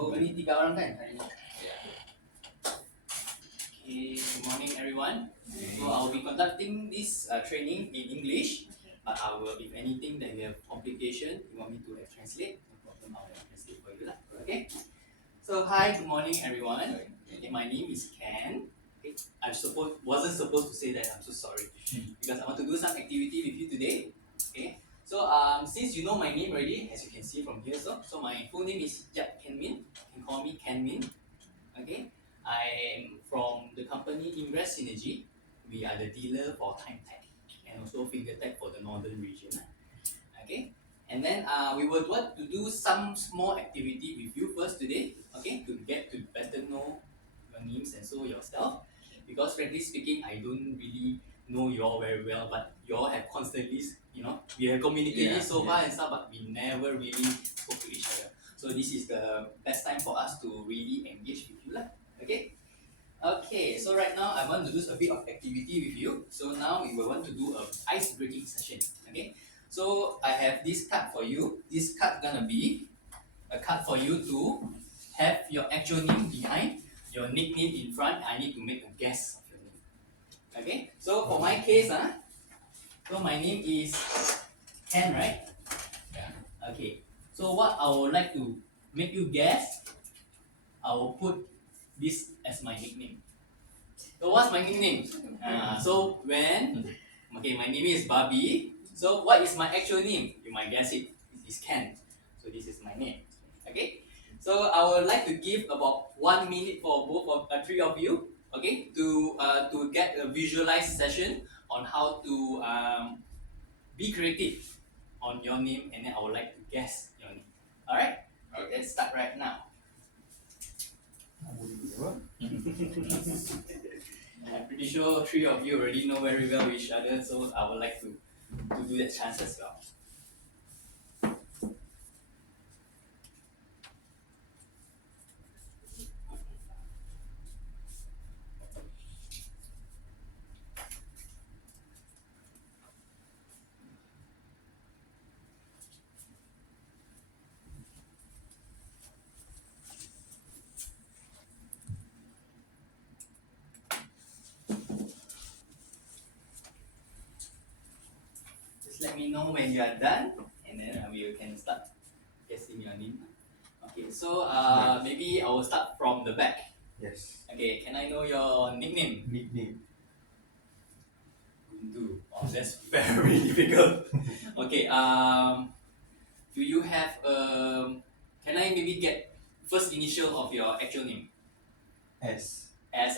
Oh, ini 3 orang kan hari ni? Okay, good morning everyone. So I'll be conducting this training in English. But I will, if anything that you have complication, you want me to translate, no problem, I will translate for you lah. Okay. So hi, good morning everyone. Okay, my name is Ken. Okay, wasn't supposed to say that. I'm so sorry because I want to do some activity with you today. Okay. So since you know my name already, as you can see from here, so my full name is Ken Min. You can call me Ken Min. Okay. I'm from the company Ingress Synergy. We are the dealer for Time Tech and also Finger Tech for the northern region. Okay. And then we would want to do some small activity with you first today, okay, to get to better know your names and so yourself. Because frankly speaking, I don't really know you all very well, but you all have constantly, we have communicated so far and stuff, but we never really spoke to each other. So this is the best time for us to really engage with you, lah. Okay. Okay, so right now I want to do a bit of activity with you. So now we will want to do a ice breaking session. Okay. So I have this card for you. This card gonna be a card for you to have your actual name behind, your nickname in front. I need to make a guess of your name. Okay. So for my case, so my name is Ken, right? Yeah. Okay. So what I would like to make you guess, I will put this as my nickname. So what's my nickname? So my name is Bobby. So what is my actual name? You might guess it. It is Ken. So this is my name. Okay. So I would like to give about 1 minute for both of three of you. Okay, to get a visualized session on how to be creative on your name, and then I would like to guess your name. All right. Okay. Let's start right now. I'm pretty sure three of you already know very well each other, so I would like to do that chance as well. Just let me know when you are done, and then we can start guessing your name. Okay, so maybe I will start from the back. Yes. Okay, can I know your nickname? Nickname. Gundu. Oh, that's very difficult. Okay, do you have can I maybe get first initial of your actual name? S. S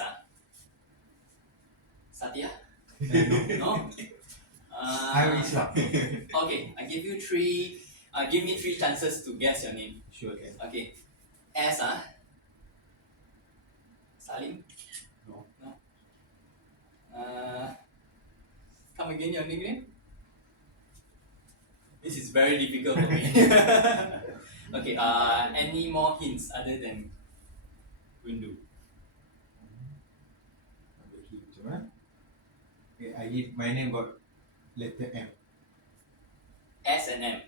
Satya? No? I'm Islam. Okay, I give you three. Give me three chances to guess your name. Sure. Okay. Okay, S Salim. No. Come again, your nickname. This is very difficult for me. Okay. Any more hints other than window? Okay, I give my name got letter M. S and M.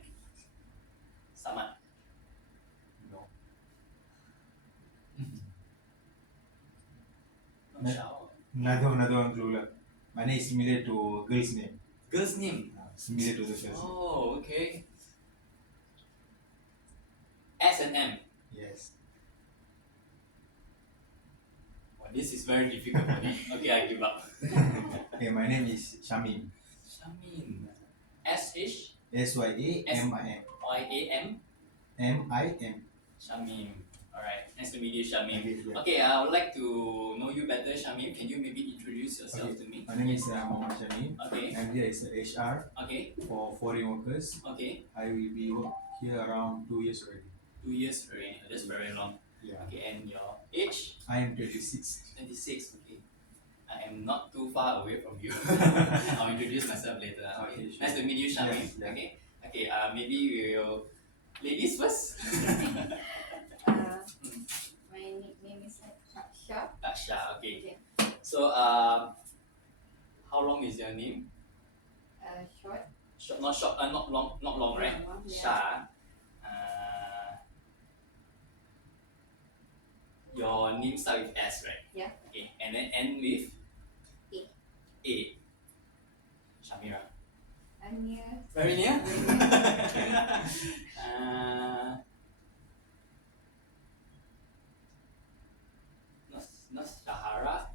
Samad. No. Another one clue. My name is similar to girl's name. Girl's name. Similar to the first. Oh, okay. S and M. Yes. Well, this is very difficult for me. Okay, I give up. Okay, my name is Shamim. Shamin. S-H? SYAMIM. Y-A-M? MIM. Shamim. Alright, nice to meet you, Shamim. Yeah. Okay, I would like to know you better, Shamim. Can you maybe introduce yourself to me? My name is Muhammad Shamim. Okay. I'm here as a HR Okay. for foreign workers. Okay. I will be here around 2 years already. 2 years already. That's very long. Yeah. Okay, and your age? I am 26. 26. Okay. I am not too far away from you. I'll introduce myself later. Okay. Sure. Nice to meet you, Shamim. Yes, yeah. Okay. Okay. Maybe we will. Ladies first. My nickname is Tasha. Tasha. Okay. Okay. So how long is your name? Short. Short, not short. Not long. Not long, right? Not long, yeah. Sha. Your name start with S, right? Yeah. Okay, and then end with A. A. Shamira. I'm near. Very near. Very Not Sahara.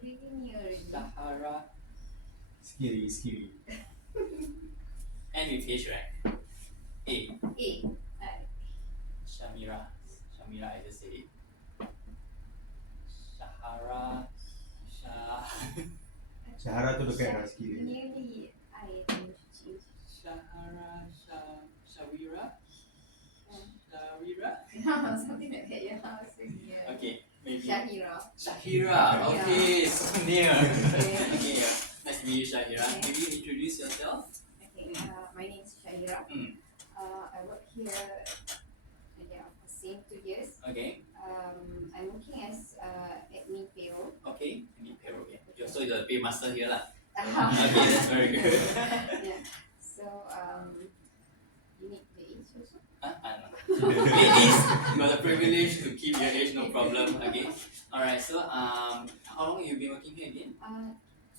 Really near already. Sahara. Scary. End with H, right? A. A. Shamira. I just say it. Sahara. Sahara tu dekat dah scary. Nearly I think choose. Shahara. Shawira. Something like that, yeah. So near. Okay, maybe. Shahira. Shahira. Okay, so near. Okay. Okay, nice to meet you, Shahira. Okay. Maybe you introduce yourself. Okay, my name is Shahira. I work here for same 2 years. Okay. I'm working as admin payroll. Okay. Any payroll, yeah. You're also the paymaster here, lah. Okay, that's very good. Yeah. So you need the age also. No. Ladies, you got the privilege to keep your age, no problem. Okay. Alright. So how long have you been working here again?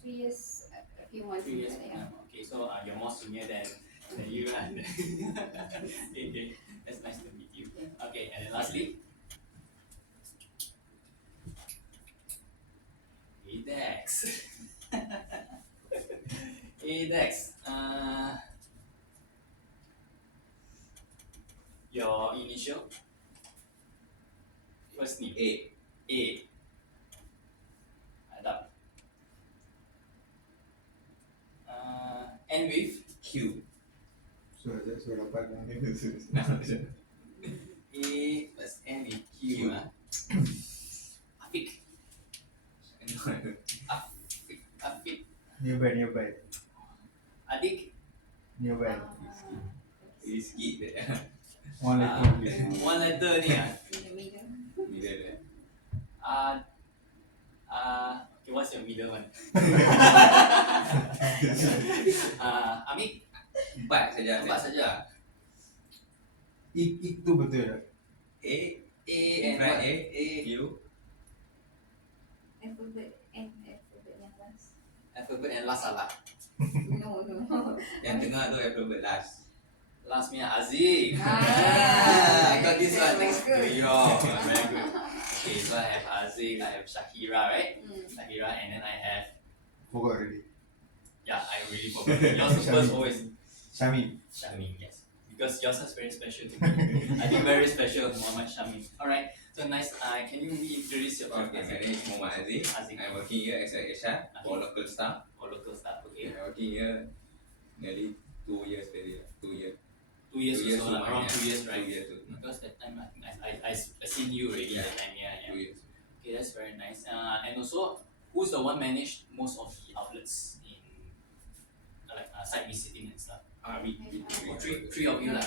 2 years, a few months. 3 years. Yeah. Okay. So you're more senior than you, and okay. That's nice to meet you. Okay. And then lastly. ADEX. ADEX. Your initial? First name. A. Adab. End with Q. So dapat lah. A plus N with Q. Afik. Afik. Nearby. Adik. Nearby. Rizky dia. One letter please. One letter ni In the middle. Bila dia. Okay, what's your middle one? Amik. Empat saja. Empat saja. Itu betul tak? A. A and Right, what? A. Q. Alphabet and alphabet yang last. Alphabet and last salah. No. Yang tengah tu alphabet last. Last me Aziz. Ah, I got this one. very Thanks to good. you. Very good. Okay, so I have Aziz, I have Shakira, right? Shakira, and then I have Forgot already. I really forgot. Yours is first always Shami. Shamin, yes. Because yours is very special to me. I think very special, Muhammad Shamin. Alright, so nice. Can you reintroduce yourself? Okay, my name is Muhammad Aziz. Aziz. I'm working here as a HR for local staff. Or local staff, okay. I'm working here nearly 2 years already. 2 years. 2 years or so, too, around 2 years, 2 right? years. Because that time I think I seen you already that time, yeah. 2 years. Okay, that's very nice. And also, who's the one managed most of the outlets in site visiting and stuff? Three of you lah.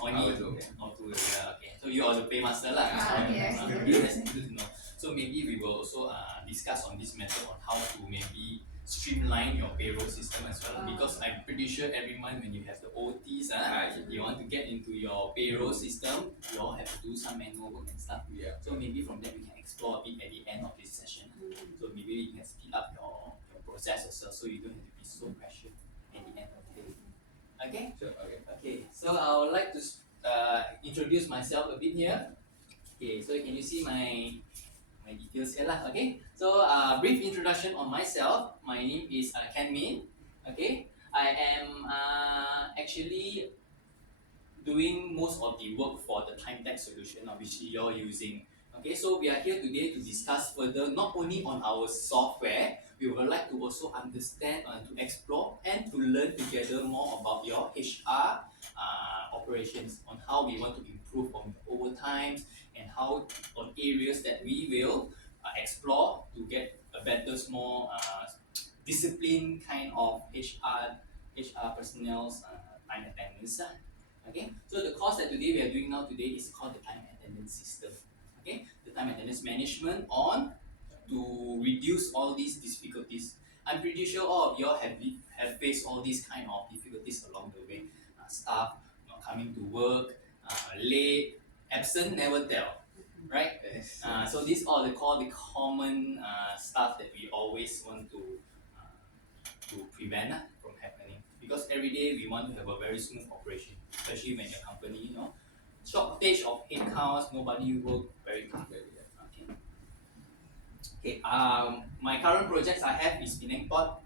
Only Ours, okay. or two, yeah, okay. So you are the paymaster lah. Yes. Okay, that's good to know. So maybe we will also discuss on this method on how to maybe streamline your payroll system as well. Because I'm pretty sure every month when you have the OTs, you want to get into your payroll system, you all have to do some manual work and stuff. Yeah. So maybe from that we can explore a bit at the end of this session. So maybe we can speed up your process also, so you don't have to be so pressured at the end of the day. Okay? Sure, okay. Okay, so I would like to introduce myself a bit here. Okay, so can you see my details here lah? Okay, so brief introduction on myself. My name is Ken Min. Okay, I am actually doing most of the work for the time tag solution which you're using. Okay, so we are here today to discuss further not only on our software. We would like to also understand and to explore and to learn together more about your HR operations, on how we want to improve on overtimes and how on areas that we will explore to get a better, more disciplined kind of HR personnel's time attendance. Okay, so the course that today we are doing now today is called the time attendance system. Okay, the time attendance management on to reduce all these difficulties. I'm pretty sure all of you all have faced all these kind of difficulties along the way. Staff not coming to work, late, absent, never tell. right? Yes. So these are the common stuff that we always want to prevent from happening, because every day we want to have a very smooth operation, especially when your company, shortage of headcounts, nobody work very hard. Okay. Okay. My current projects I have is Penang Port.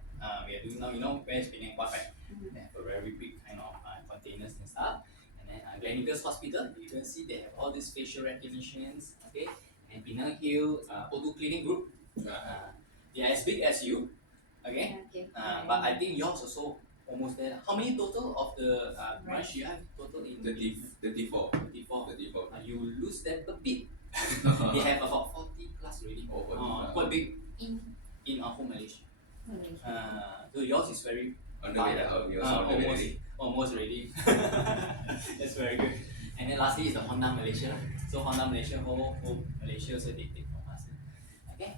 We are doing now. You know where is Penang Port, right? They have a very big kind of containers and stuff. And then Gleneagles Hospital, you can see they have all these facial recognitions. Okay. And Penang Hill Auto Cleaning Group. They are as big as you. Okay. Okay. But I think yours also almost there. How many total of the branch you have total in 34. 34. 34. You lose them a bit. They have about 40 plus already. Oh, 40 plus. Quite big in in whole Malaysia. Malaysia. So yours is very On the way down, we also on the way already. almost ready. That's very good. And then lastly is the Honda Malaysia. So Honda Malaysia, whole Malaysia, so they take from us. Okay.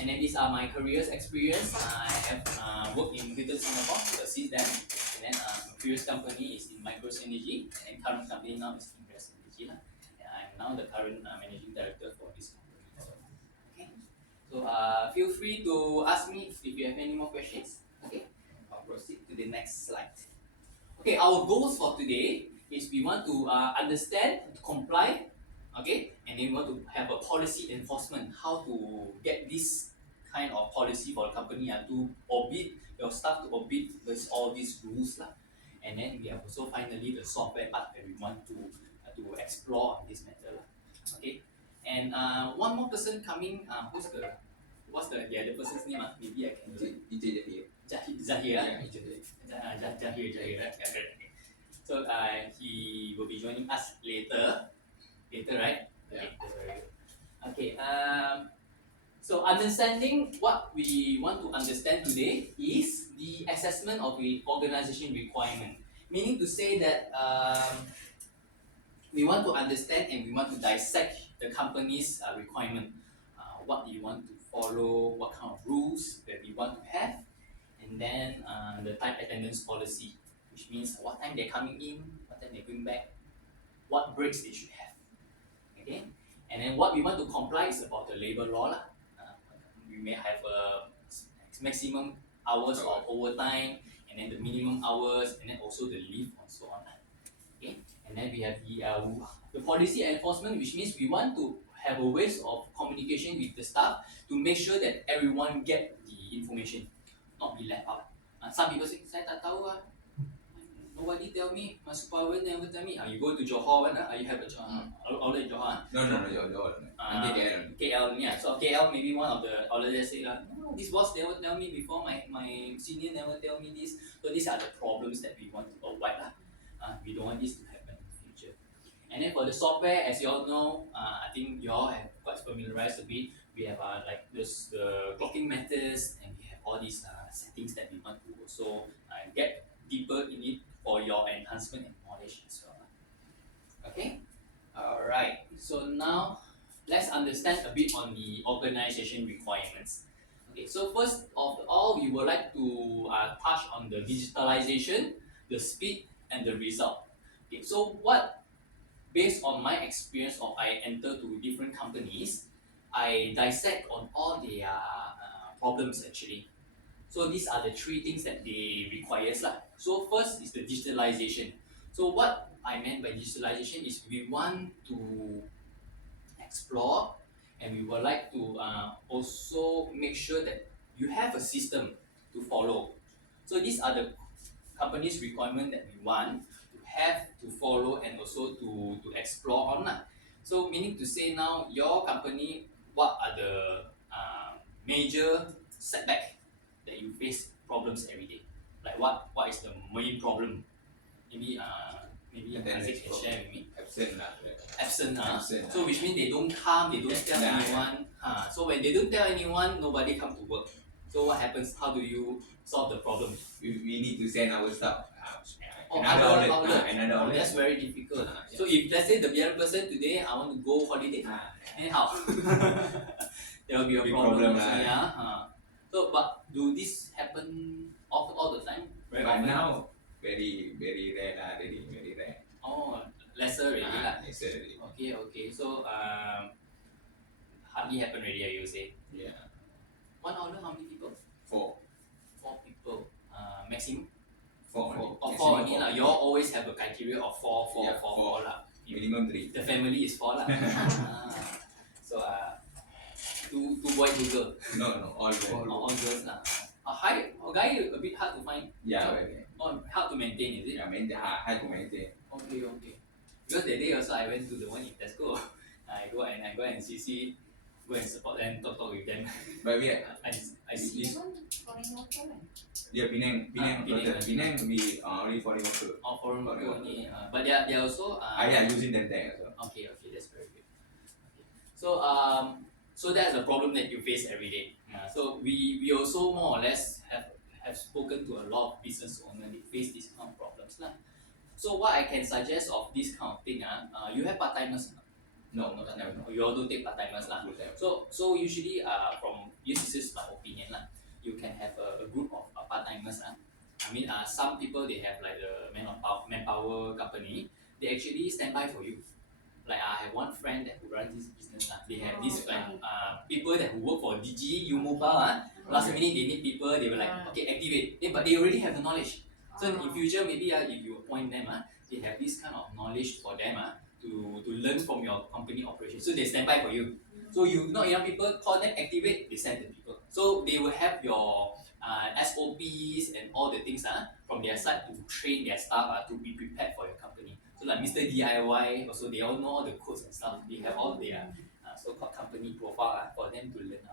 And then these are my careers experience. I have worked in Little Singapore to assist them. And then my previous company is in Micros Energy, and current company now is Ingress Energy. And I'm now the current managing director for this company. Okay. So feel free to ask me if you have any more questions. Okay. I'll proceed to the next slide. Okay, our goals for today is we want to understand, to comply, okay, and then we want to have a policy enforcement, how to get this kind of policy for the company to obey your staff, to obey with all these rules lah. And then we have also finally the software part that we want to explore on this matter lah. Okay, and one more person coming. What's the other person's name? Maybe I can. Zahir. So he will be joining us later. Later, right? Yeah. Okay, that's very good. Okay. So understanding what we want to understand today is the assessment of the organization requirement. Meaning to say that we want to understand and we want to dissect the company's requirement. What do you want to follow? What kind of rules that we want to have? And then the time attendance policy, which means what time they're coming in, what time they're going back, what breaks they should have. Okay, and then what we want to comply is about the labor law lah. We may have a maximum hours of overtime, and then the minimum hours, and then also the leave and so on. Okay, and then we have the policy enforcement, which means we want to have a ways of communication with the staff to make sure that everyone get the information, not be left out. Some people say, saya tak tahu nobody tell me, my supervisor never tell me. You go to Johor, you have a outlet in Johor. No, Johor. Nanti KL. KL, yeah. So KL, maybe one of the outlets say, no, this boss never tell me before, my senior never tell me this. So these are the problems that we want to avoid. We don't want this to happen in the future. And then for the software, as you all know, I think you all have quite familiarized a bit. We have the clocking methods, and we have all these settings that we want to also get deeper in it for your enhancement and knowledge as well. Okay, all right. So now let's understand a bit on the organization requirements. Okay, so first of all, we would like to touch on the digitalization, the speed, and the result. Okay, so based on my experience of I enter to different companies, I dissect on all their problems actually. So these are the three things that they require. So first is the digitalization. So what I meant by digitalization is we want to explore, and we would like to also make sure that you have a system to follow. So these are the company's requirement that we want to have to follow and also to explore on. So meaning to say now your company, what are the major setback that you face problems every day? Like what is the main problem? Maybe Isaac can share with me. Absent. So which means they don't come, they don't tell anyone. So when they don't tell anyone, nobody come to work. So what happens? How do you solve the problem? We need to send our staff. Another outlet. That's very difficult. So if let's say the other person today, I want to go holiday, and how? There will be a Big problem. problem, So but do this happen all the time? Very But often? now, very rare very rare. Oh, lesser already lah. Lesser already. Okay. So hardly happen already, you say. Yeah. One order, how many people? 4. 4 people. Maximum? 4 Four. only. Or 4 Maximum only four. lah. You all always have a criteria of 4, 4, Yeah, 4, four. 4 lah. Minimum 3. The family is 4 lah. So, 2 boy, 2 girl. No, all girls. All girls lah. Guy a bit hard to find. Yeah, very. Hard to maintain, is it? Yeah, hard to maintain. Okay. Because that day also I went to the one in Tesco. I go and see, go and support them, talk with them. But we I see. Even foreign worker kan? yeah, Penang, Penang. Penang we only foreign worker. Foreign worker only. But they are also. Yeah, using them tank as well. Okay, that's very good. Okay. So that's a problem that you face every day. So we also more or less have spoken to a lot of business owners. They face these kind of problems lah. So what I can suggest of this kind of thing, you have part timers? No, not part-timers. You all don't take part timers lah. So usually from this is my opinion lah. You can have a group of part timers lah. I mean some people they have like the manpower company. They actually stand by for you. Like I have one friend that who runs this business they have this like people that who work for DG, U-Mobile last minute they need people, they were like okay activate, but they already have the knowledge. So in future maybe if you appoint them they have this kind of knowledge for them to learn from your company operation. So they stand by for you. So you not enough people, call them activate, they send the people. So they will have your SOPs and all the things from their side to train their staff to be prepared for your company. So like Mr. DIY also they all know all the codes and stuff. They have all their so-called company profile for them to learn.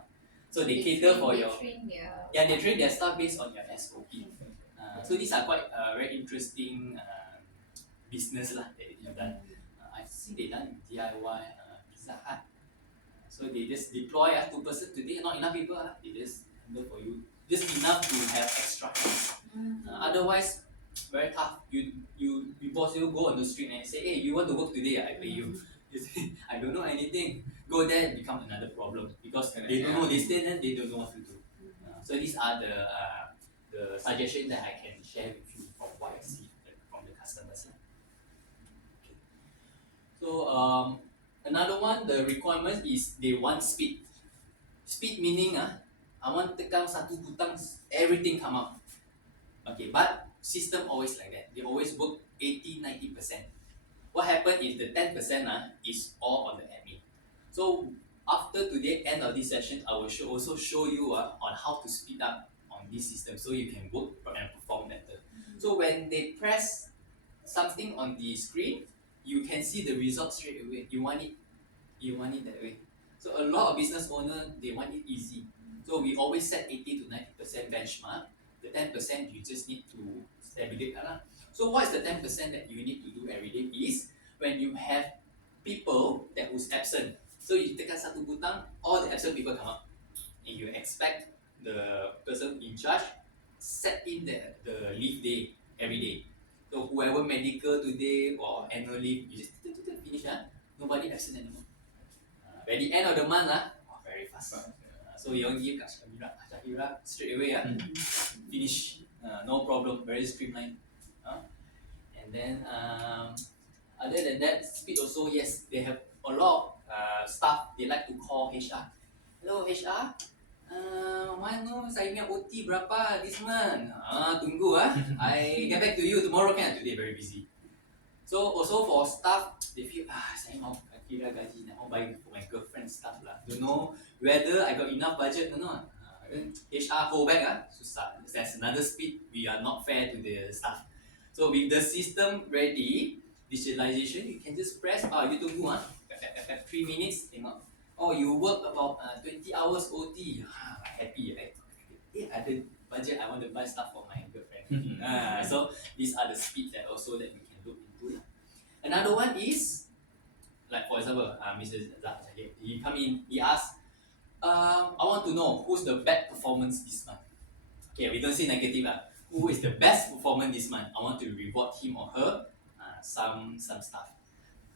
So they cater for your they train their staff based on your SOP. So these are quite very interesting business that they have done. I've seen they done DIY Pizza Hut. So they just deploy 2 person today, not enough people. They just handle for you, just enough to have extra hands. Otherwise, very tough. You boss you go on the street and say, hey, you want to work today? I pay you. You say, I don't know anything. Go there, become another problem because they don't know. They stay there, they don't know what to do. So these are the suggestions that I can share with you from what I see from the customers. Okay. So another one, the requirement is they want speed. Speed meaning I want tekan satu butang, everything come out. Okay, but system always like that. They always work 80-90%. What happens is the 10% is all on the admin. So after today end of this session, I will also show you on how to speed up on this system so you can work and perform better. So when they press something on the screen, you can see the result straight away. You want it that way. So a lot of business owners they want it easy. So we always set 80-90% benchmark. The 10% you just need to stabilize. So what is the 10% that you need to do every day is when you have people that who's absent. So you tekan satu butang, all the absent people come up. And you expect the person in charge set in the leave day every day. So whoever medical today or annual leave, you just finish. Nobody absent anymore. By the end of the month, very fast. So you only give Shahira straight away, finish, no problem, very streamlined. And then other than that, speed also, yes, they have a lot of staff, they like to call HR. Hello HR, mana saya punya OT berapa this month? Tunggu I get back to you tomorrow kan? Today very busy. So also for staff, they feel saya mau kira gaji nak mau buy for my girlfriend stuff lah. Don't know whether I got enough budget or not. HR hold back susah. That's another speed. We are not fair to the staff. So with the system ready, digitalization, you can just press. You tunggu 3 minutes. Tengok. Oh, you work about 20 hours OT. Happy right? Ada budget. I want to buy stuff for my girlfriend. So these are the speed that also that we can look into. Another one is like for example, Mr. Zah, he come in. He asked. I want to know who's the bad performance this month. Okay, we don't say negative. Who is the best performance this month? I want to reward him or her some stuff.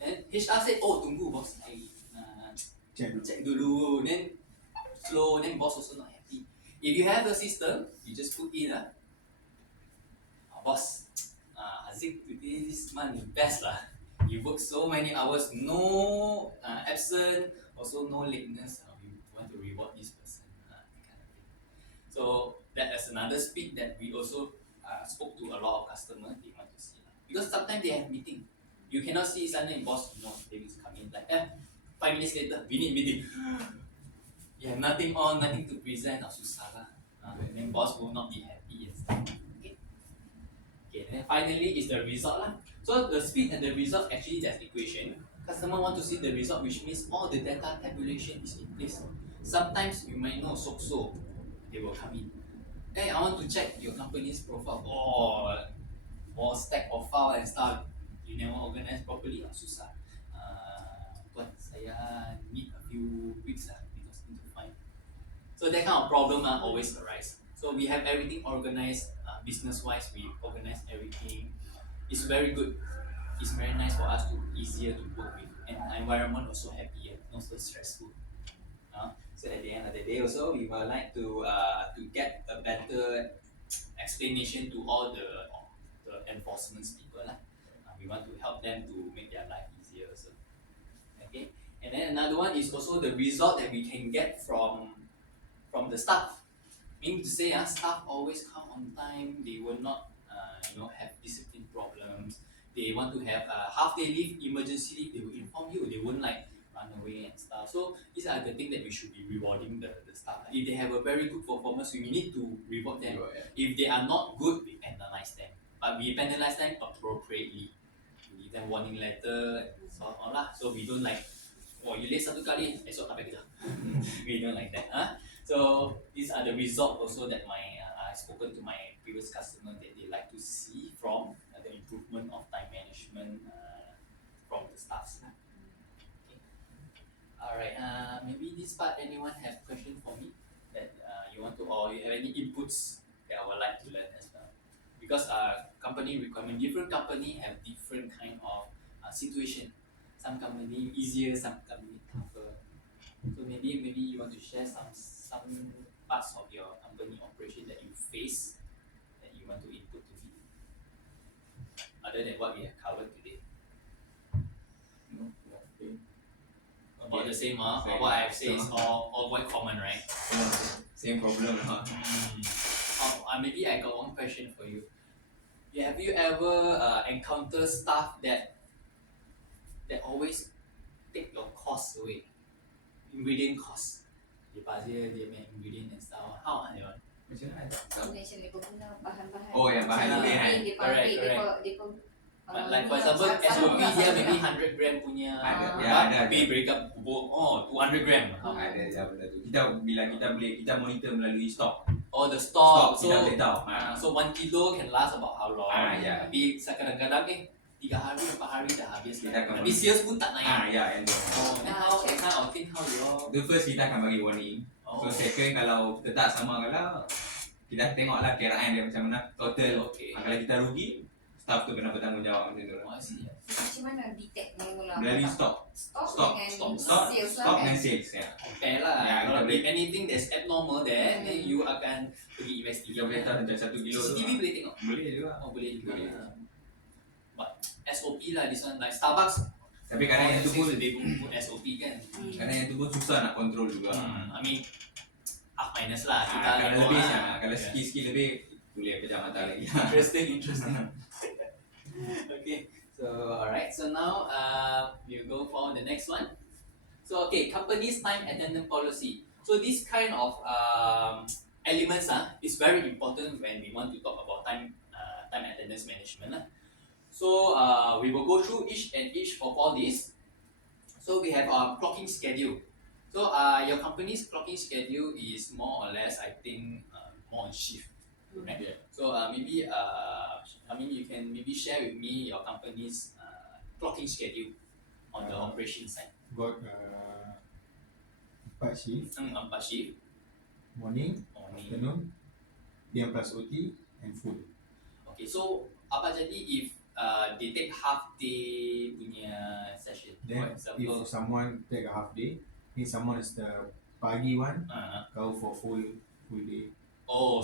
Then HR said, oh tunggu boss, I check dulu. Then slow. Then boss also not happy. If you have a system, you just put in boss, Haziq today this month is best lah. You work so many hours, no absent, also no lateness. reward this person, that kind of thing. So that is another speed that we also spoke to a lot of customers they want to see. Because sometimes they have meeting. You cannot see suddenly boss, they will come in like, 5 minutes later, we need meeting. You have nothing on, nothing to present, susah lah. And then boss will not be happy and stuff. Okay, then finally is the result lah. So the speed and the result actually that's equation. Customer want to see the result, which means all the data tabulation is in place. Sometimes you might know so they will come in. Hey, I want to check your company's profile. Or stack of file and stuff. You never organize properly, susah. Tuan, saya need a few weeks because need to find. So that kind of problem always arise. So we have everything organized, business-wise. We organize everything. It's very good. It's very nice for us to easier to work with, and environment also happier, not so stressful. So at the end of the day, also we would like to get a better explanation to all the enforcement people. We want to help them to make their life easier also. Okay, and then another one is also the result that we can get from the staff. Meaning to say, staff always come on time. They will not, have discipline problems. They want to have half-day leave, emergency leave. They will inform you. They won't like run away and stuff. So these are the things that we should be rewarding the staff. If they have a very good performance, we need to reward them. If they are not good, we penalize them. But we penalize them appropriately. We give them warning letter and so on lah. So we don't like, you late satu kali, esok tak payah kerja. We don't like that. So these are the results also that I've spoken to my previous customer that they like to see from the improvement of time management from the staffs. Okay. Alright, maybe this part anyone have question for me that you want to, or you have any inputs that I would like to learn as well. Because company requirement, different company have different kind of situation. Some company easier, some company tougher. So maybe you want to share some parts of your company operation that you face that you want to input to me, other than what we have covered today. About the same, Same. what I've said is all quite common, right? Same problem. Maybe I got one question for you. Have you ever encountered staff that always take your cost away? Ingredient cost. Dia bazir, dia main ingredient and stuff. How that one? Macam mana? Combination dia guna bahan-bahan. Oh, yang bahan Macam lebih, kan? Dia Correct. Like for example, SOP dia maybe 100 gram punya. Ada. Tapi breakup bubuk 200 gram. Ada benda tu. Kita monitor melalui stok. The stock. Kita boleh tahu. So 1 kilo can last about how long? Ya. Tapi kadang-kadang 3 hari, 4 hari dah habis. Kita akan Tapi sales pun tak naik. Ya, yang tu. Then how kind of thing how you all? The first kita akan bagi warning. So second, kalau kita tak sama, kalau kita tengoklah kiraan dia macam mana total. Okay. Kalau kita rugi, staff tu kena bertanggungjawab macam tu. I see. Macam mana detect ni mula? Melalui stok. Stok dengan sales lah Stok kan? dan sales ya. Compare lah. Ya, Kalau kita if anything that's abnormal there, then you akan pergi investigate. Kita boleh tahu macam 1 kilo tu. CCTV boleh tengok? Boleh juga. Boleh juga. Boleh. But SOP lah this one, like Starbucks. Tapi kadang yang tu pun they put SOP kan. kadang yang tu pun susah nak kontrol juga. I mean, minus lah. Kita Kalau tengok lebih lah. kalau sikit-sikit lebih boleh pejam mata lagi. Interesting. Okay, so alright. So now we'll go for the next one. So okay, company's time attendance policy. So this kind of elements is very important when we want to talk about time attendance management. So we will go through each of all these. So we have our clocking schedule. So your company's clocking schedule is more or less, I think, more on shift. Right? Yeah. So maybe you can maybe share with me your company's clocking schedule on the operation side. Got 4 shift, 4 shift, morning, morning. afternoon, PM plus OT, and full. Okay, so apa jadi if they take half day punya session? For Then example, if someone take a half day, if someone is the pagi one, go for full day,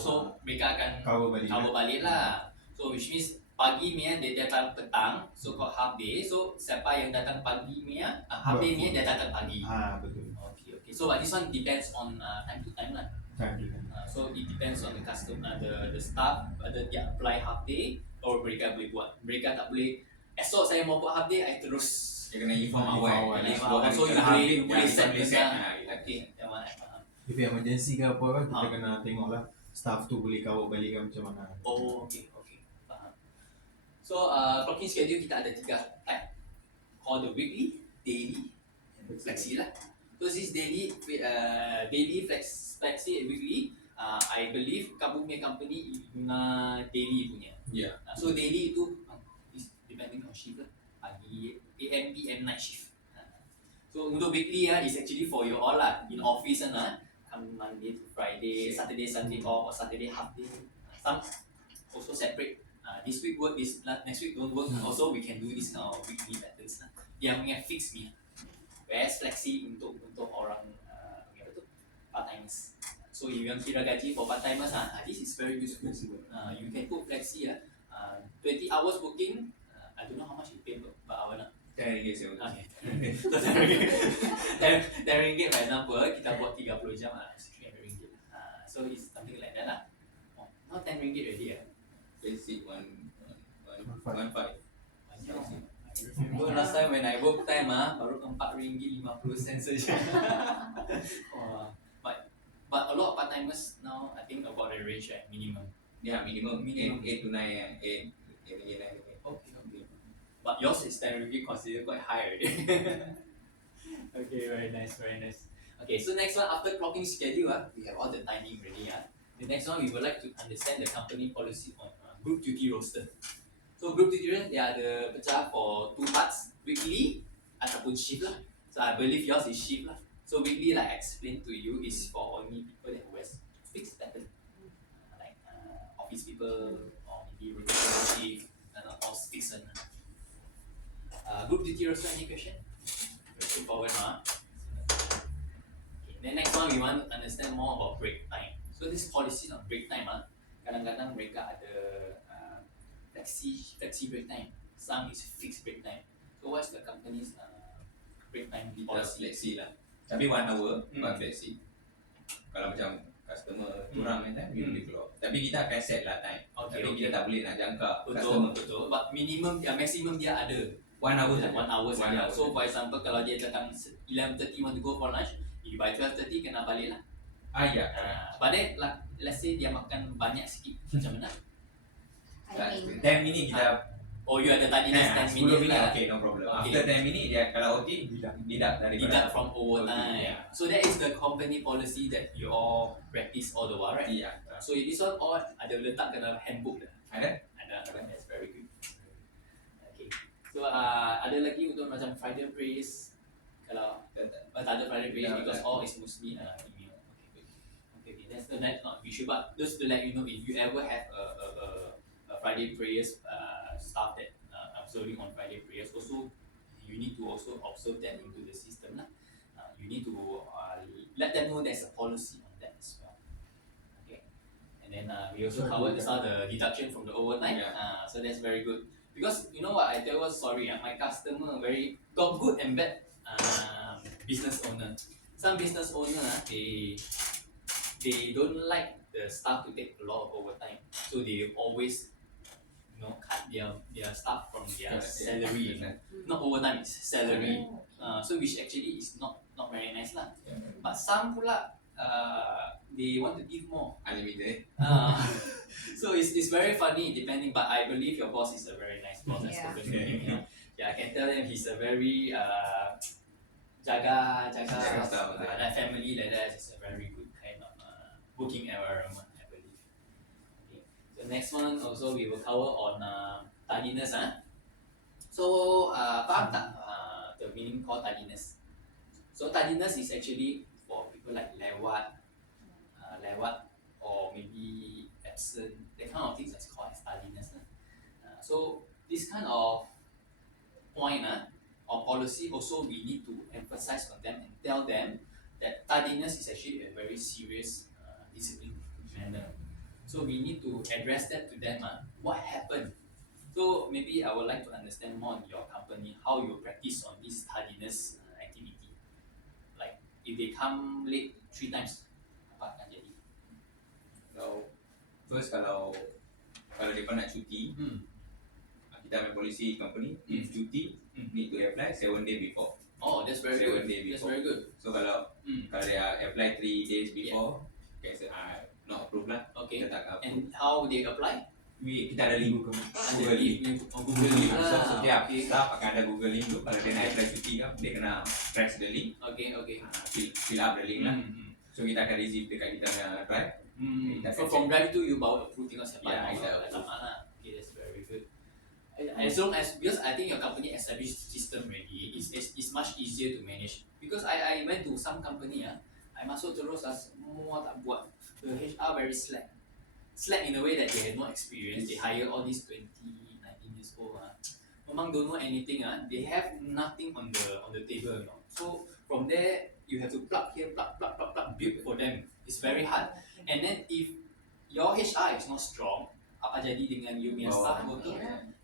so mereka akan cover balik. cover balik lah. So which means pagi ni dia datang petang, so called half day. So siapa yang datang pagi ni half day ni dia datang pagi. Betul. Okay. Okay, so but this one depends on time to time lah. Time to time. So it depends on the customer, the staff whether dia apply half day or mereka boleh buat. Mereka tak boleh. Esok saya mau buat half day, I terus. Dia kena inform Inform awal. awal. At least Inform awal. 2 hari So you setelah boleh- habis, you boleh set boleh dengan- set. Okay, that one I faham. If emergency ke apa kan, kita Ha. kena tengok lah staff tu boleh cover balik kan macam mana. Oh, okay, faham. So clocking schedule kita ada 3 type. Called the weekly, daily, and flexi lah. So this daily, flexi and weekly. I believe kamu punya company guna daily punya. Yeah. So daily itu is depending on shift lah. Pagi, AM, PM, night shift. So untuk weekly is actually for you all lah. In office come Monday to Friday, Saturday, Sunday off, or Saturday half day. Some also separate. This week work, next week don't work. Also we can do this kind of weekly patterns lah. Yang punya fix ni. Whereas flexi untuk orang apa tu part timers. So if yang kira gaji for part timers this is very useful. You can put flexi 20 hours working. I don't know how much you pay per hour lah. 10 ringgit saya. Okay. So 10 ringgit. 10 ringgit for example, kita buat 30 jam it's 300 ringgit. So it's something like that lah. Oh, now 10 ringgit already Basic 1.5. I remember last time when I work time baru 4 ringgit 50 sen saja. But a lot of part timers now I think about the range minimum. Yeah, minimum Minimum. 8 to 9. 8 ringgit 9 ringgit. Okay. But yours is 10 ringgit considered quite high already. Okay, very nice. Okay, so next one after clocking schedule we have all the timing ready. The next one we would like to understand the company policy on group duty roster. So group duty roster they are the pecah for 2 parts, weekly ataupun shift lah. So I believe yours is shift lah. So weekly like I explained to you is for only people that wears fixed pattern. Like office people or maybe rotational shift or fixed one. Group duty roster, any question? Very forward Okay, then next one we want to understand more about break time. So this policy on break time kadang-kadang mereka ada flexi break time. Some is fixed break time. So what's the company's break time Kita policy? fleksi lah. Tapi 1 hour, bukan fleksi. Kalau macam customer kurang time, we boleh keluar. Tapi kita akan set lah time. Okay, Tapi kita tak boleh nak jangka customer. Betul. But minimum, maximum dia ada. 1 hour saja. 1 hour saja. hour So for example kalau dia datang 11:30 want to go for lunch, if by 12:30 kena balik lah. Ya. But then let's say dia makan banyak sikit, macam mana? I mean, 10 minit kita Oh, you ada tardiness 10 10 minit minit lah. okay, no problem. Okay. After 10 minit dia kalau OT deduct dari Deduct from overtime. Yeah. So that is the company policy that you all practice all the while, right? Iya. So this one all ada letak ke dalam handbook dah. Ada? That's very good. Okay. So ada lagi untuk macam Friday prayers. Kalau tak ada Friday prayers Yeah, because yeah. all is mostly email. Okay. That's the next not issue. But just to let you know, if you ever have a Friday prayers staff that observing on Friday prayers, also you need to also observe that into the system lah. You need to let them know there's a policy on that as well. Okay. And then we also covered the deduction from the overtime. Yeah. So that's very good. Because you know what, I tell you sorry, my customer got good and bad business owner. Some business owner they don't like the staff to take a lot of overtime, so they always cut their staff from their salary. Not overtime, it's salary. So which actually is not very nice lah. Yeah. But some pula they want to give more. Unlimited. So it's very funny depending, but I believe your boss is a very nice boss. I've Yeah. spoken to him. Yeah, I can tell him he's a very jaga staff, that family like that is a very good kind of working environment, I believe. Okay. So next one also we will cover on tardiness. So faham tak the meaning called tardiness? So tardiness is actually for people like lewat or maybe absent, that kind of things that's called as tardiness. So this kind of point or policy also we need to emphasize on them and tell them that tardiness is actually a very serious discipline manner. So we need to address that to them. What happened? So maybe I would like to understand more in your company how you practice on this tardiness activity. Like if they come late 3 times, apa akan jadi? Kalau mereka nak cuti, kita ambil polisi company, if cuti, need to apply 7 days before. Oh, that's very 7 good. days That's before. very good. So kalau dia apply 3 days before, cancel, not approve lah. Okay. Kita tak approve. And how they apply? Kita ada link Google Link. Google Link So lah. setiap Okay. staff akan ada Google Link tu. Kalau dia nak apply cuti kan, dia kena press the link, Okay. fill up the link lah. So kita akan receive dekat kita punya drive. So from drive tu you bawa approve tengok siapa Yeah, yang kita mau approve. sama lah. Okay, that's very good. As long as, because I think your company established system already, it's much easier to manage. Because I went to some company I masuk terus semua tak buat. The HR very slack. Slack in a way that they have no experience. They hire all these 20, 19 years old memang don't know anything They have nothing on the table, you know. So from there you have to plug here, plug, build for them. It's very hard. And then if your HR is not strong, apa jadi dengan you punya staff betul?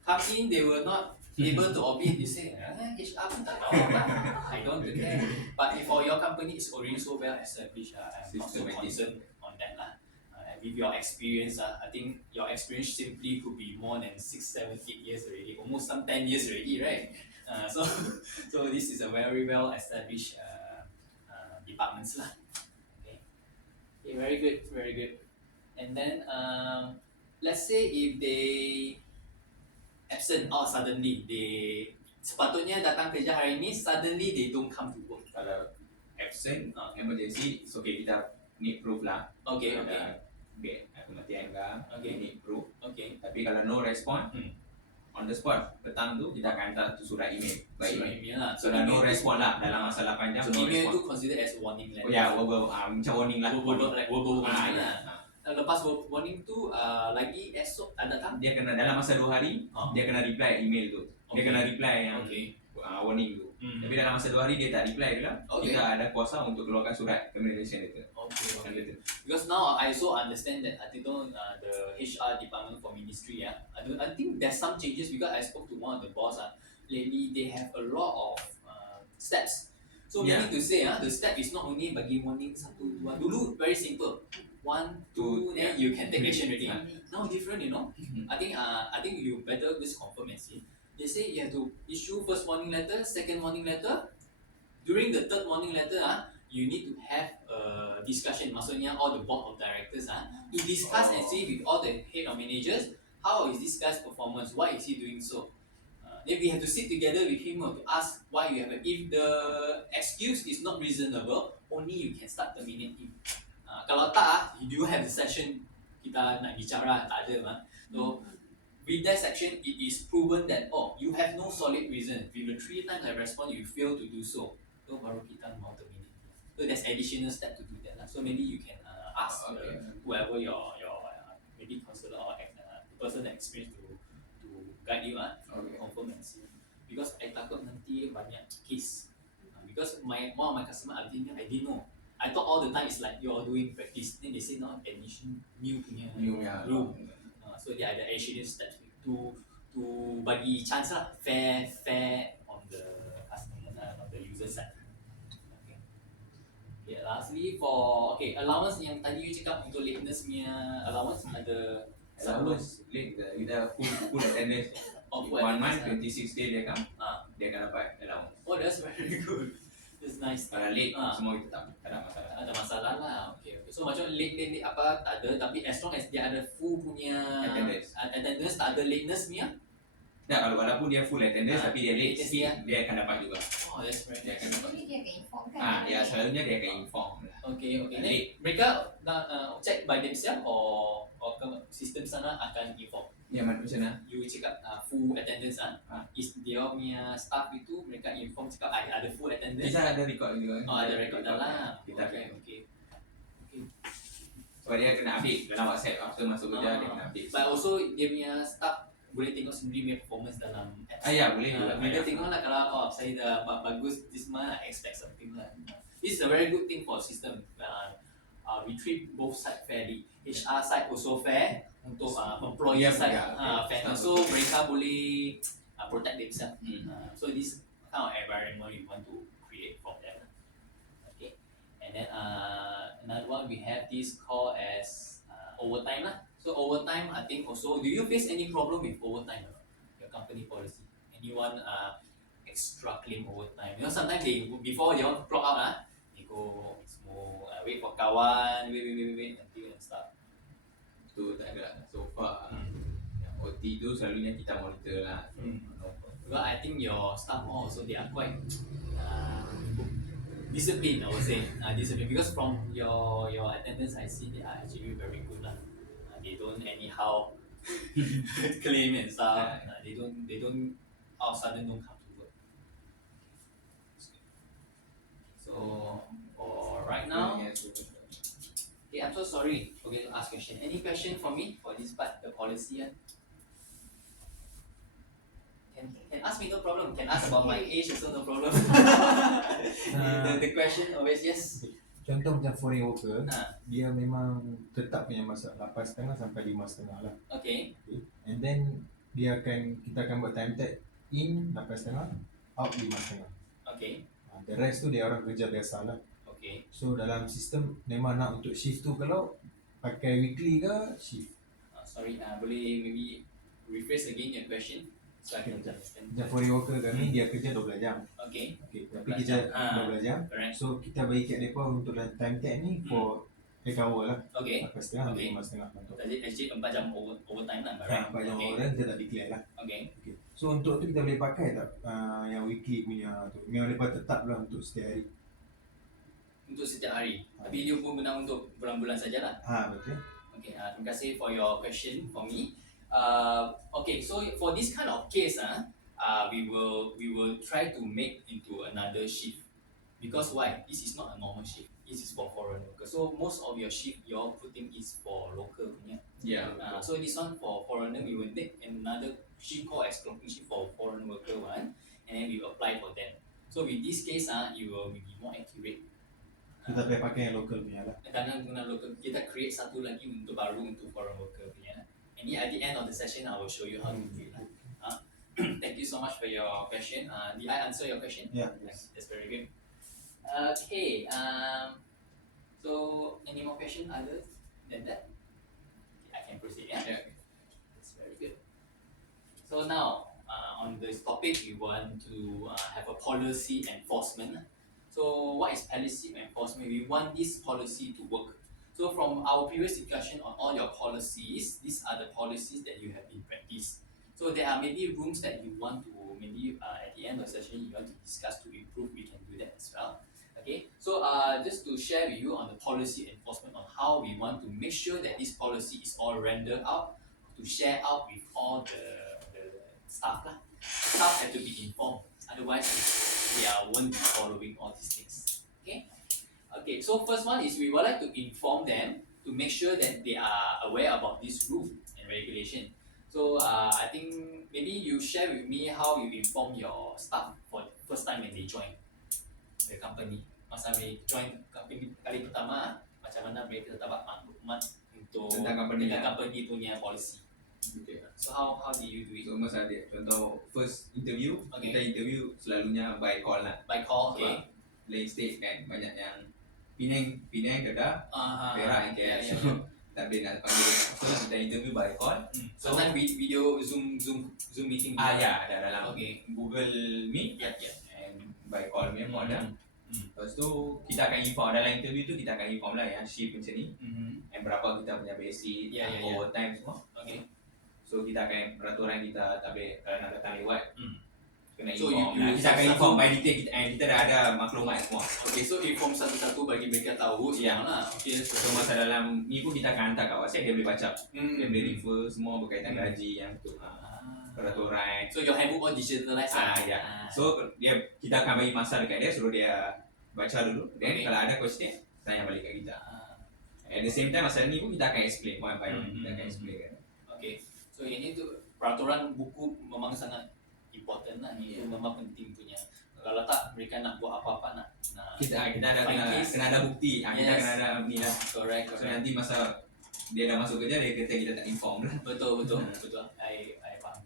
Come in, they will not able to obey. They say, HR pun tak tahu apa. I don't care. But if for your company is already so well established, I'm not so concerned on that lah. With your experience, I think your experience simply could be more than 6, 7, 8 years already, almost some 10 years already, right? So this is a very well established departments lah. Okay, very good, very good. And then let's say if they absent or suddenly they sepatutnya datang kerja hari ini, suddenly they don't come to work. Kalau absent, emergency, it's okay, kita need proof lah. Okay. Kematian kan, Okay. need proof. Okay. Tapi kalau no respond, on the spot, petang tu kita akan hantar tu surat email. Surat email lah. So no respond lah dalam masa 8 jam. So no email respond. tu considered as warning letter. Oh ya, verbal, macam warning lah. Verbal warning lah. Ah. Lepas warning tu lagi esok datang. Dia kena dalam masa 2 hari, dia kena reply email tu. Dia Okay. kena reply yang Okay. warning tu. Tapi dalam masa 2 hari dia tak reply juga, Okay. kita ada kuasa untuk keluarkan surat termination letter. Okay. Because now I also understand that I think the HR department for ministry I think there's some changes because I spoke to one of the boss lately they have a lot of steps. So meaning to say the step is not only bagi warning 1, 2. Dulu very simple. 1, 2 then you can take action already. Now different, you know. I think you better just confirm and see. They say you have to issue first warning letter, second warning letter. During the third warning letter you need to have a discussion. Maksudnya all the board of directors to discuss and see with all the head of managers how is this guy's performance, why is he doing so. Then we have to sit together with him to ask why you have if the excuse is not reasonable, only you can start terminate him. Kalau tak you do have the session kita nak bicara, tak ada So with that section, it is proven that you have no solid reason. With the 3 times I respond, you fail to do so. So baru kita mau terminate. So there's additional step to do that lah. So maybe you can ask whoever your maybe counselor or the person that experienced to guide you confirm and see. Because I takut nanti banyak case. Because one of my customer I didn't know. I thought all the time it's like you're doing practice. Then they say now admission new punya rule. So dia ada additional steps to bagi chance lah, fair on the customer on the user side. Okay, lastly for allowance yang tadi you cakap untuk lateness punya allowance ada Allowance late kita full attendance. full 1 month, attendance, 26 day dia akan dapat allowance. Oh, that's very good. That's nice. Kalau late semua kita tak ada masalah. Tak ada masalah lah. Okay. So macam late apa tak ada, tapi as long as dia ada full punya attendance tak ada lateness punya. Tak, kalau walaupun dia full attendance tapi dia late, dia akan dapat juga. Oh, that's very Dia akan nice. dapat. Jadi dia akan inform kan? Ya, selalunya dia akan inform lah. Okay. Then mereka check by themselves or ke sistem sana akan inform. Ya, macam mana? You cakap full attendance is dia punya staff itu mereka inform cakap ada full attendance. Kita ada record juga. Oh, ada record dalam. Kita akan. Okay. Sebab dia kena update dalam WhatsApp after masuk kerja dia kena update. But also dia punya staff boleh tengok sendiri punya performance dalam apps. Ya, boleh juga. Mereka tengok lah kalau saya dah bagus this month, I expect something lah. This is a very good thing for system. We treat both side fairly. HR side also fair untuk employee side fair. So mereka boleh protect themselves. So this kind of environment we want to create for them. Okay. And then another one we have this called as overtime lah. So overtime, I think also, do you face any problem with overtime or not? Your company policy? Anyone extra claim overtime? You know sometimes they before they want to clock out they go smoke, wait for kawan, wait until and stuff. Tu tak ada lah. So far yang OT tu selalunya kita monitor lah. Because I think your staff also they are quite disciplined, I would say. Disciplined because from your attendance I see they are actually very good lah. They don't anyhow claim and stuff. They don't all of a sudden don't come to work. So for right now, okay, I'm so sorry. Okay, to ask question. Any question for me for this part, the policy? Can ask me, no problem. Can ask about my age also, no problem. the question always yes. Contoh macam foreign worker, dia memang tetap punya masa 8.30 sampai 5.30 lah. Okay. And then kita akan buat time tag in 8.30, out 5.30. Okay. The rest tu dia orang kerja biasa lah. Okay. So dalam sistem memang nak untuk shift tu kalau pakai weekly ke shift. Sorry, boleh maybe rephrase again your question so I can understand. Macam foreign worker kami dia kerja 12 jam. Okay. Tapi kerja 12 jam. Correct. So kita bagi kat mereka untuk time tag ni for 8 hour lah. Okay. 8.30 sampai 5.30. Jadi actually 4 jam overtime lah, right? 4 jam orang kita tak declare lah. Okay. So untuk tu kita boleh pakai tak yang weekly punya tu. Memang mereka tetap lah untuk setiap hari. Untuk setiap hari. Tapi dia pun benar untuk bulan-bulan sajalah. Betul. Okay, terima kasih for your question for me. Okay, so for this kind of case, we will try to make into another shift. Because why? This is not a normal shift. This is for foreign workers. So most of your shift you're putting is for local punya. Yeah. So this one for foreigner, we will make another shift called as clocking shift for foreign worker one, and then we will apply for them. So with this case, it will be more accurate. Kita boleh pakai yang local punya lah. Jangan guna local, kita create satu lagi untuk baru untuk foreign worker punya. And at the end of the session, I will show you how to do it. Thank you so much for your question. Did I answer your question? Yeah. That's very good. Okay. So any more question other than that? Okay, I can proceed. Yeah. That's very good. So now on this topic, we want to have a policy enforcement. So what is policy enforcement? We want this policy to work. So from our previous discussion on all your policies, these are the policies that you have been practiced. So there are maybe rooms that you want to maybe at the end of the session you want to discuss to improve. We can do that as well. Okay. So just to share with you on the policy enforcement on how we want to make sure that this policy is all rendered out to share out with all the staff lah. The staff have to be informed. Otherwise, they won't be following all these things. Okay. Okay. So first one is we would like to inform them to make sure that they are aware about this rule and regulation. So I think maybe you share with me how you inform your staff for the first time when they join the company. Masa mereka join company kali pertama, macam mana mereka dapat maklumat untuk tentang company punya policy. Okay. So how do you do it? So masa dia contoh first interview, Okay. kita interview selalunya by call lah. By call, okay. Lain state kan banyak yang Penang Kedah, Perak and KL. Yeah. So tak boleh nak panggil. So kita interview by call. So sometimes video Zoom meeting. Ya, ada dalam Okay. Google Meet. Yeah. And by call memang ada. Lepas tu kita akan inform dalam interview tu kita akan inform lah yang shift macam ni. And berapa kita punya basic, overtime semua. Okay. So kita akan peraturan kita tak boleh kalau nak datang lewat. Kena So inform. you Kita akan inform by detail kita dah ada maklumat semua. Okay, so inform satu-satu bagi mereka tahu semua lah. Okay, So masa dalam ni pun kita akan hantar kat WhatsApp dia boleh baca. Dia boleh refer semua berkaitan gaji yang betul. Peraturan. So your handbook all digitalized Ya. So kita akan bagi masa dekat dia suruh dia baca dulu. Then kalau ada question tanya balik kat kita. At the same time masa ni pun kita akan explain one by one. Kita akan explain kan. Okay. So ini tu peraturan buku memang sangat important lah ni. Itu memang penting punya. Kalau tak mereka nak buat apa-apa nak kita ada kena ada bukti. Kita kena ada ni lah. Correct. So nanti masa dia dah masuk kerja dia kata kita tak inform lah. Betul. I faham.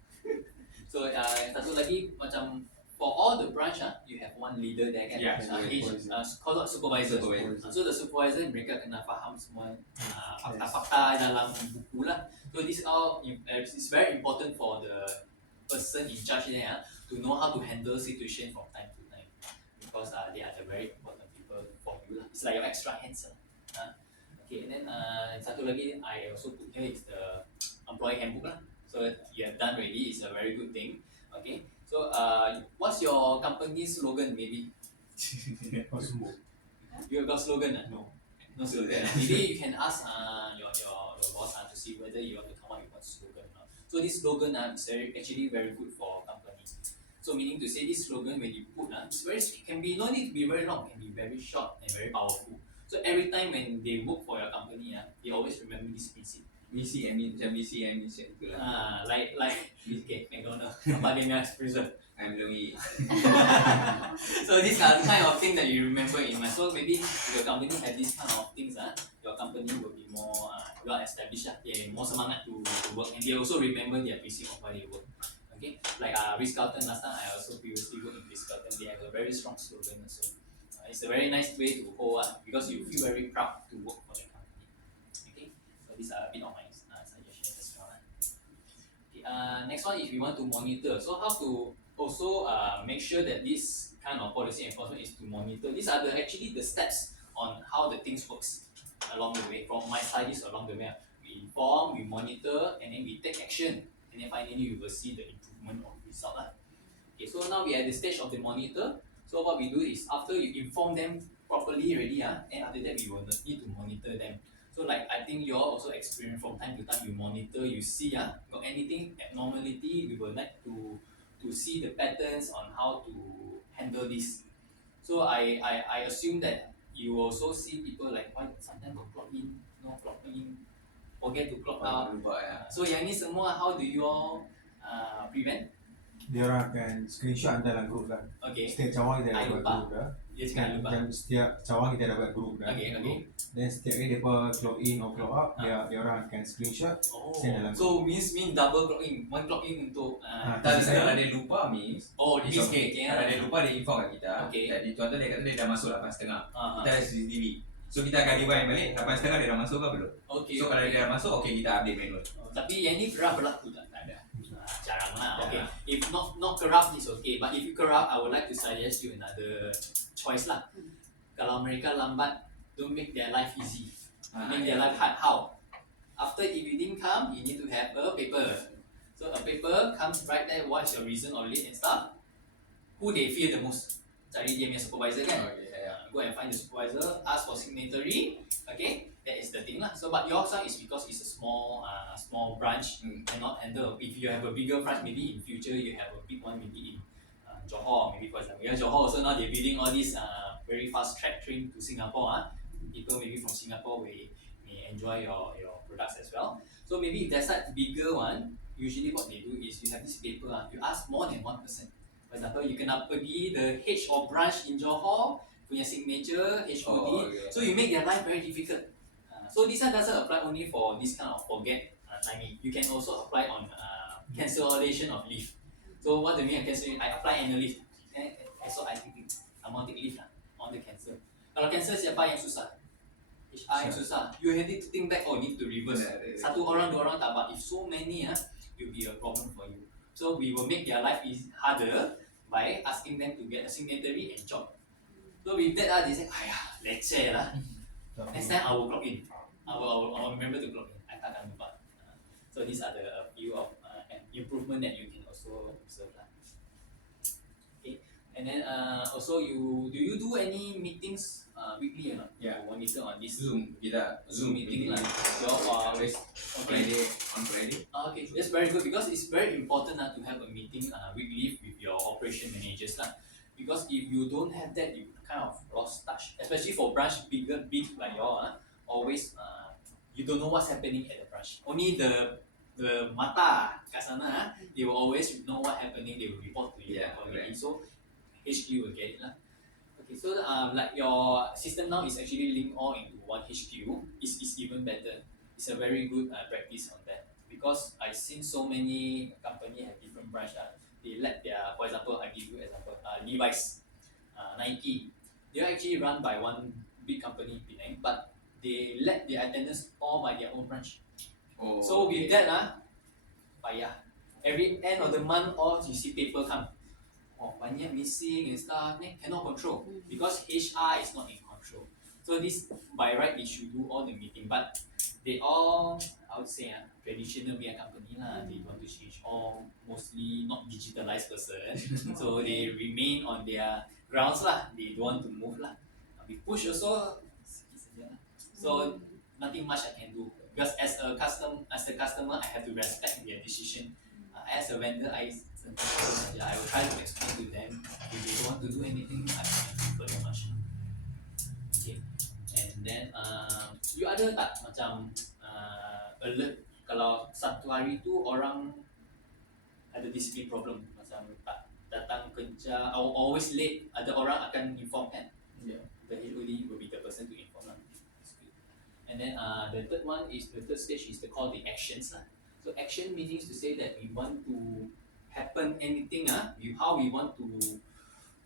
So yang satu lagi macam for all the branch you have one leader there kan. Yeah, Called supervisor. So the supervisor mereka kena faham semua fakta-fakta dalam buku lah. So this all is very important for the person in charge there to know how to handle situation from time to time, because they are the very important people for you lah. It's like your extra hands lah. Okay, and then satu lagi I also put here is the employee handbook lah. So you have done already, it's a very good thing. Okay, so what's your company slogan maybe? You have got slogan? No. No slogan. Maybe you can ask your boss to see whether you want to come up with one slogan or not. So this slogan is actually very good for company. So meaning to say this slogan when you put it's very can be no need to be very long, can be very short and very powerful. So every time when they work for your company they always remember this principle. Misi and mission tu lah. Like okay, McDonald's. Apa dia punya freezer? I'm Louis. So these are the kind of things that you remember in mind. So maybe if your company have this kind of things, your company will be more well established. They more semangat to work, and they also remember their basic of why they work. Okay, like Ritz-Carlton last time I also previously worked in Ritz-Carlton. They have a very strong slogan also. It's a very nice way to hold because you feel very proud to work for the company. Okay, so these are a bit of my suggestions as well. Okay, next one is we want to monitor. So how to also make sure that this kind of policy enforcement is to monitor. These are actually the steps on how the things works along the way. From my studies along the way, we inform, we monitor, and then we take action, and then finally we will see the improvement of result. Okay, so now we are at the stage of the monitor. So what we do is after you inform them properly already, and after that we will need to monitor them. So like I think you all also experience from time to time you monitor, you see got anything abnormality, we will like to see the patterns on how to handle this. So I assume that you also see people like why sometimes got clock in, no clock in, forget to clock out. So yang ni semua how do you all prevent? Dia orang akan screenshot hantar dalam group lah. Okay. Setiap cawangan kita ada buat group dah. Dia cakap lupa. Setiap cawangan kita ada buat group dah. Okay. Dan setiap kali dia clock in or clock out, dia orang akan screenshot. Send dalam group. So mean double clock in, one clock in untuk Kalau dia lupa means it's okay. Kalau dia lupa dia inform kat kita. Okay. Jadi contoh dia kata dia dah masuk 8.30. Kita ada CCTV. So kita akan rewind balik 8.30 dia dah masuk ke belum? Okay. So kalau dia dah masuk, okay kita update manual. Tapi yang ni pernah berlaku tak? Tak ada. Jarang lah. Okay. If not corrupt is okay. But if you corrupt, I would like to suggest you another choice lah. Kalau mereka lambat, don't make their life easy. Make their life hard. How? After if you didn't come, you need to have a paper. So a paper comes right there. What's your reason or late and stuff? Who they fear the most? Cari dia punya supervisor kan? Go and find the supervisor, ask for signatory. Okay, that is the thing lah. So but your side is because it's a small branch, cannot handle. If you have a bigger branch, maybe in future you have a big one, maybe in Johor, maybe for example. Johor also now they're building all these very fast track train to Singapore. People maybe from Singapore may enjoy your products as well. So maybe if there's that bigger one, usually what they do is you have this paper. You ask more than one person. For example, you kena pergi the H or branch in Johor, punya signature, HOD. So you make their life very difficult. So this one doesn't apply only for this kind of forget timing. You can also apply on cancellation of leave. So what do you mean cancel? I apply annual leave. So I think I want to take leave lah. I want to cancel. Kalau cancel siapa yang susah? HR yang susah. You have to think back or need to reverse. Satu orang, dua orang tak, but if so many it will be a problem for you. So we will make their life harder by asking them to get a signatory and job. So with that they say, leceh lah. Next time I will clock in. I will remember to clock in. I takkan lupa. So these are the few of improvement that you can also observe lah. Okay, and then also do you do any meetings weekly or not? Yeah. To monitor on this Zoom meeting lah. Always Friday on Friday. Okay, that's very good because it's very important to have a meeting weekly with your operation managers lah. Because if you don't have that, you kind of lost touch. Especially for branch big like y'all, always you don't know what's happening at the branch. Only the mata kat sana, they will always know what happening. They will report to you accordingly. So HQ will get it lah. Okay, so like your system now is actually linked all into one HQ. It's even better. It's a very good practice on that because I've seen so many company have different branch. They they let their, for example, I give you example, Levi's, Nike, they are actually run by one big company, Penang, but they let their attendance all by their own branch. Oh, So okay. with that, payah. Every end of the month, all you see paper come. Oh, banyak missing and stuff, cannot control because HR is not in control. So this by right they should do all the meeting, but they all, I would say, traditional punya company lah. They want to change, all mostly not digitalized person, so they remain on their grounds lah. They don't want to move lah. We push also, sikit saja lah. So nothing much I can do because as a customer, I have to respect their decision. As a vendor, I will try to explain to them. If they don't want to do anything, I can't do further much. Okay. And then you ada tak macam alert kalau satu hari tu orang ada discipline problem, macam tak datang kerja or always late, ada orang akan inform kan? Yeah. The HOD will be the person to inform lah. And then the third stage is called the actions lah. So action means to say that we want to happen anything how we want to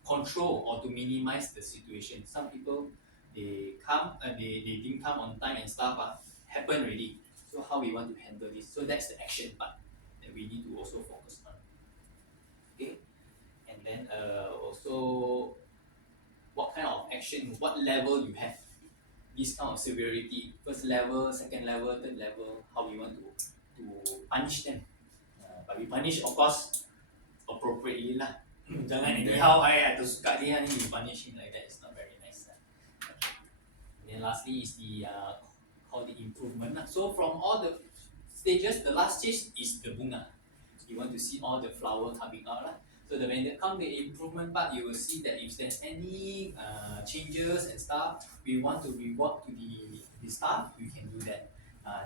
control or to minimize the situation. Some people they didn't come on time and stuff happen already. So how we want to handle this? So that's the action part that we need to also focus on. Okay, and then also what kind of action, what level you have. This kind of severity, first level, second level, third level, how we want to punish them. But we punish, of course, appropriately lah. Jangan anyhow, atau suka dia ni you punish him like that. It's not very nice. Okay. And then lastly is the called the improvement lah. So from all the stages, the last stage is the bunga. You want to see all the flower coming out lah. So when they come the improvement part, you will see that if there's any changes and stuff, we want to reward to the staff, we can do that.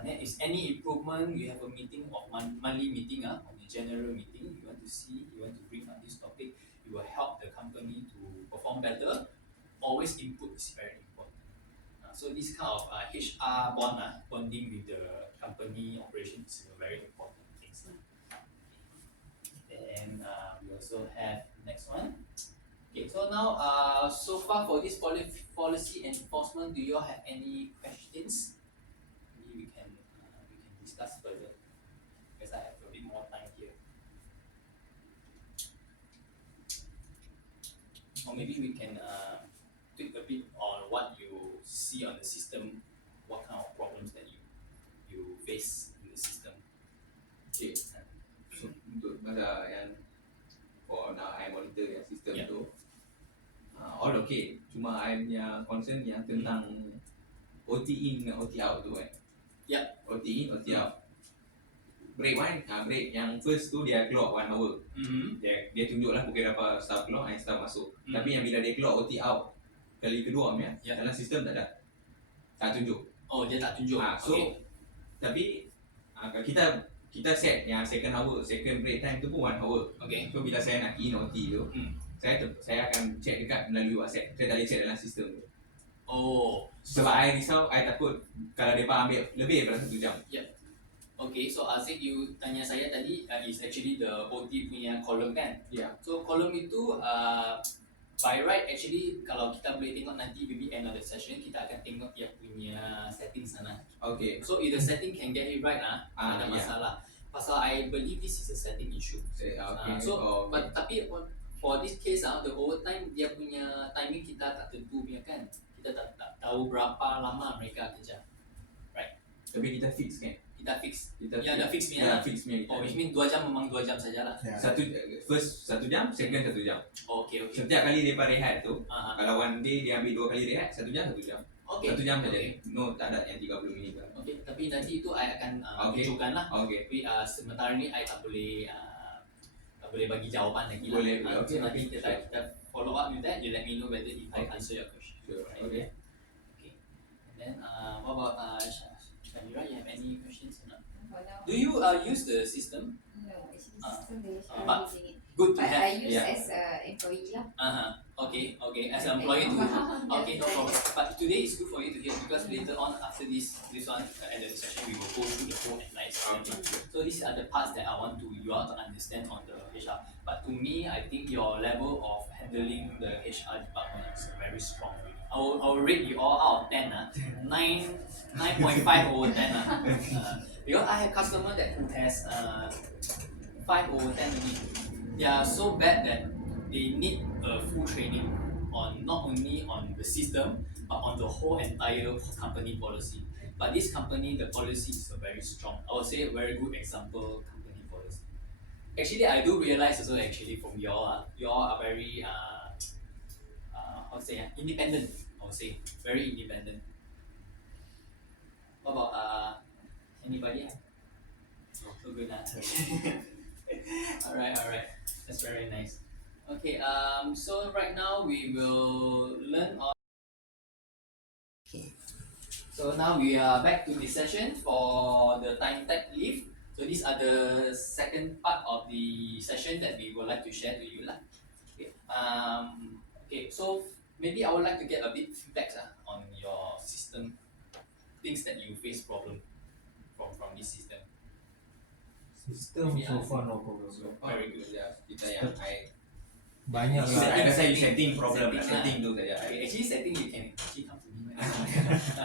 Then if any improvement, you have a meeting or monthly meeting on the general meeting, you want to see, you want to bring up this topic, you will help the company to perform better. Always input is very important. So this kind of HR bonding with the company operation is a very important thing. Then we also have next one. Okay, so now so far for this policy enforcement, do you all have any questions? Maybe we can discuss further because I have a bit more time here. Or maybe we can tweak a bit on what you see on the system, what kind of problems that you face in the system. Okay. So untuk masa yang nak I monitor yang sistem tu, all okay. Cuma I punya concern yang tentang OT in dengan OT out tu kan. OT in, OT out. Break one, break yang first tu dia keluar 1 hour. Dia tunjuk lah pukul berapa staff keluar and staff masuk. Tapi yang bila dia keluar OT out kali kedua dalam sistem tak tunjuk. Oh, dia tak tunjuk. So tapi kita set yang second break time tu pun 1 hour. Okay. So bila saya nak in OT tu, saya akan check dekat melalui WhatsApp. Saya tak boleh check dalam sistem tu. Oh. Sebab I risau, I takut kalau mereka ambil lebih daripada 1 jam. Okay, so Aziz, you tanya saya tadi is actually the OT punya column kan? So column itu by right actually kalau kita boleh tengok nanti maybe end of the session kita akan tengok dia punya setting sana. Okay. So if the setting can get it right ada masalah. Pasal I believe this is a setting issue. But tapi for this case the overtime dia punya timing kita tak tentu punya kan. Kita tak tahu berapa lama mereka kerja. Right. Tapi kita fix kan? Kita fix. Dah fix punya. Oh, which mean 2 jam memang 2 jam sajalah. First 1 jam, second 1 jam. Okay. Setiap kali mereka rehat tu, kalau one day dia ambil 2 kali rehat, 1 jam 1 jam. 1 jam saja. No, tak ada yang 30 minit. Okay, tapi nanti itu I akan tunjukkan lah. Tapi sementara ni I tak boleh bagi jawapan lagi lah. Boleh. So nanti kita follow up with that. You let me know whether if I answer your question. Sure. Right? Okay. And then what about Shahira? You have any questions or not? For now, Do you use the system? no, actually system they but are using it. Good to But have. I use as an employee lah. Okay. As an employee too. Okay, no problem. But today is good for you to hear because later on after this one at the session we will go through the whole analysis. So So these are the parts that I want you all to understand on the HR. But to me, I think your level of handling the HR department is very strong. I will rate you all out of 10. 9.5 over 10. Because I have customer that who has 5 over 10 only. They are so bad that they need a full training on not only on the system but on the whole entire company policy. But this company, the policy is a very strong. I would say a very good example company policy. Actually, I do realize also actually from you all are very how to say independent. I would say very independent. What about anybody? Oh, so good. Alright. That's very nice. Okay, so right now we will learn on. Okay. So now we are back to the session for the time tag leave. So these are the second part of the session that we would like to share to you lah. Okay. Okay. So maybe I would like to get a bit feedback on your system, things that you face problem from this system. System so far no problem. Very good. Kita yang I Banyak I lah. rasa you setting problem lah, Setting setting tu saja. Okay, actually setting you can actually come to me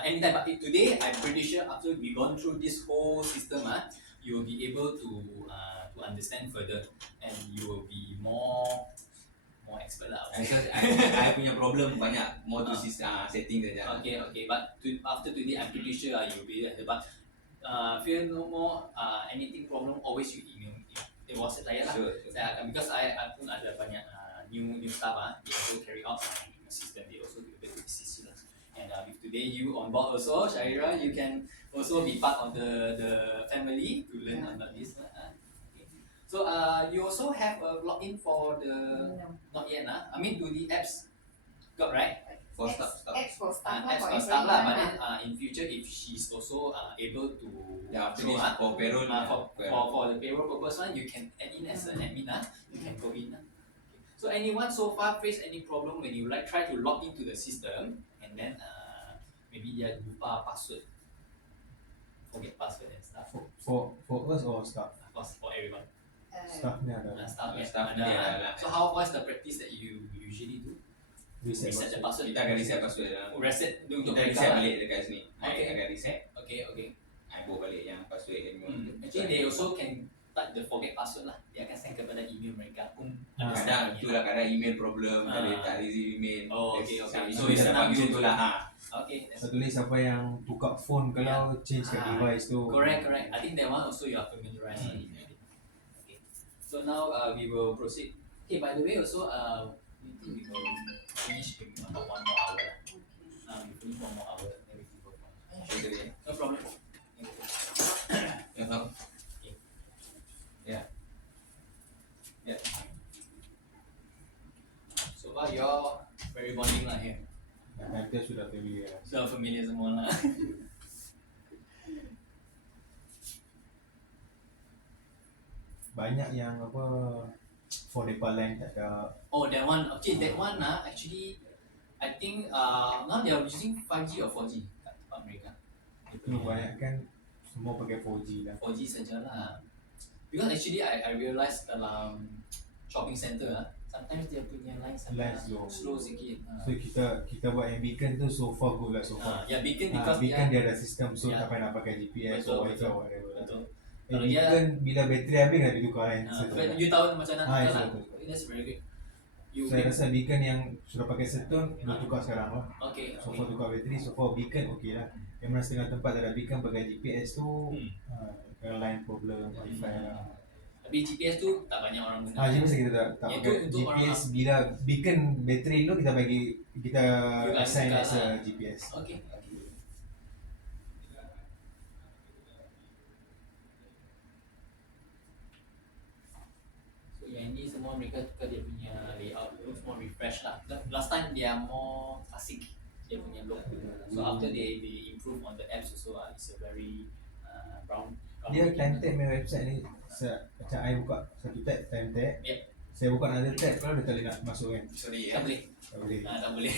anytime. But today I'm pretty sure after we gone through this whole system, you will be able to understand further and you will be more expert lah. I punya problem banyak more to setting saja. Okay. But after today, I'm pretty sure you will be there. But feel no more anything problem, always you email me. It was saya lah. Sure. Because I pun ada banyak new staff they also carry out my system. They also be able to assist you lah. And if today you on board also, Shaira, you can also be part of the family to learn about this. Okay. So you also have a login for the not yet I mean to the apps, got right? For staff. X for staff Apps for staff lah. But then in future, if she's also able to After this for payroll for the payroll purpose one, you can add in as an admin you can go in. Okay. So anyone so far face any problem when you try to log into the system and then maybe dia lupa password, forget password and stuff. For us or staff? Of course, for everyone. Staff ni ada. Staff ada. So what's the practice that you usually do? Reset the password. Kita akan reset password lah. Reset untuk Kita reset balik dekat sini. Okay. I akan reset. Okay. I bawa balik yang password yang Actually they also can type the forget password lah. Dia akan send kepada email mereka pun. kadang itulah kadang email problem, tak receive email. Oh, okay. So it's a function tu lah. Okay. Satu lagi siapa yang tukar phone kalau change kat device tu. Correct. I think that one also you are familiarized with. Okay. So now we will proceed. Okay. By the way, also we think we will finish in about 1 more hour. We finish 1 more hour. Then we can go for. No problem. Yeah. So far you're very bonding lah here. Kita sudah familiar. So familiar semua lah. Banyak yang apa for depa line tak ada. Oh, that one. Okay, that one actually I think now they are using 5G or 4G kat tempat mereka. Itu banyak kan semua pakai 4G lah. 4G sajalah. Because actually I realised dalam shopping centre sometimes dia punya line slow sikit. So kita buat yang beacon tu so far good lah so far. Ya beacon because beacon dia ada sistem so tak payah nak pakai GPS betul, or wifi or whatever. Betul. Beacon bila bateri habis dah ditukar kan. You tahu macam mana lah. Betul. That's very good. Saya rasa beacon yang sudah pakai setun dah tukar sekarang lah. Okay. So far tukar bateri, so far beacon okey lah. Yang mana setengah tempat ada beacon pakai GPS tu line problem wifi lah. Tapi GPS tu tak banyak orang guna. GPS kita tak pakai GPS bila beacon bateri tu kita assign as a GPS. Okay. So yang ini semua mereka tukar dia punya layout tu, semua refresh lah. Last time they are more classic dia punya look. So after they improve on the apps also it's a very brown. Dia time tag main website ni macam I buka satu tab time tag. Yep. Saya buka another tab kalau dia tak boleh nak masuk kan. Sorry Tak boleh. Tak boleh.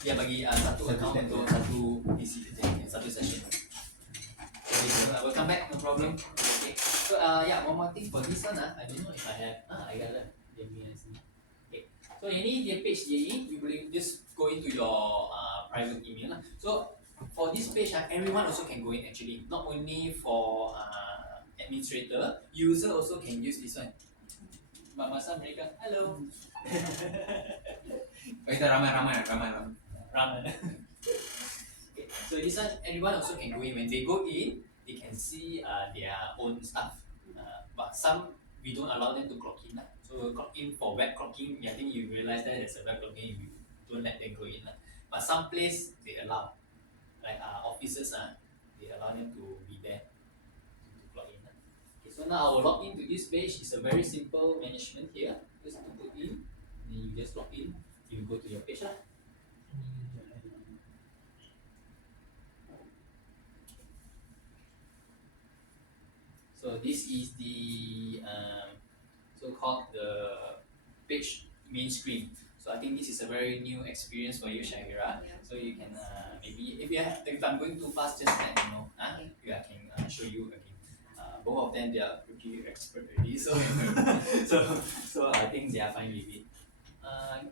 Dia bagi satu account untuk satu PC saja, satu session. Okay, so I will come back, no problem. Okay. So yeah, one more thing for this one I don't know if I have I got it. Let me see. Okay. So ini dia page dia ni, you boleh just go into your private email lah. So for this page everyone also can go in actually, not only for administrator, user also can use this one. Masa mereka, hello. Kita ramai. Ramen. Okay. So this one, everyone also can go in. When they go in, they can see their own stuff. But some we don't allow them to clock in. So clock in for web clocking, I think you realize that there's a web clocking, you don't let them go in. But some place they allow, like offices, they allow them to be there to clock in. Okay, so now I will log into this page. It's a very simple management here. Just to put in, then you just log in. You go to your page lah. So this is the so-called the page main screen. So I think this is a very new experience for you, Shahira. Yeah. So you can maybe if I'm going too fast, just let me know. Okay. I can show you again. Both of them they are pretty expert already, so so I think they are fine with it.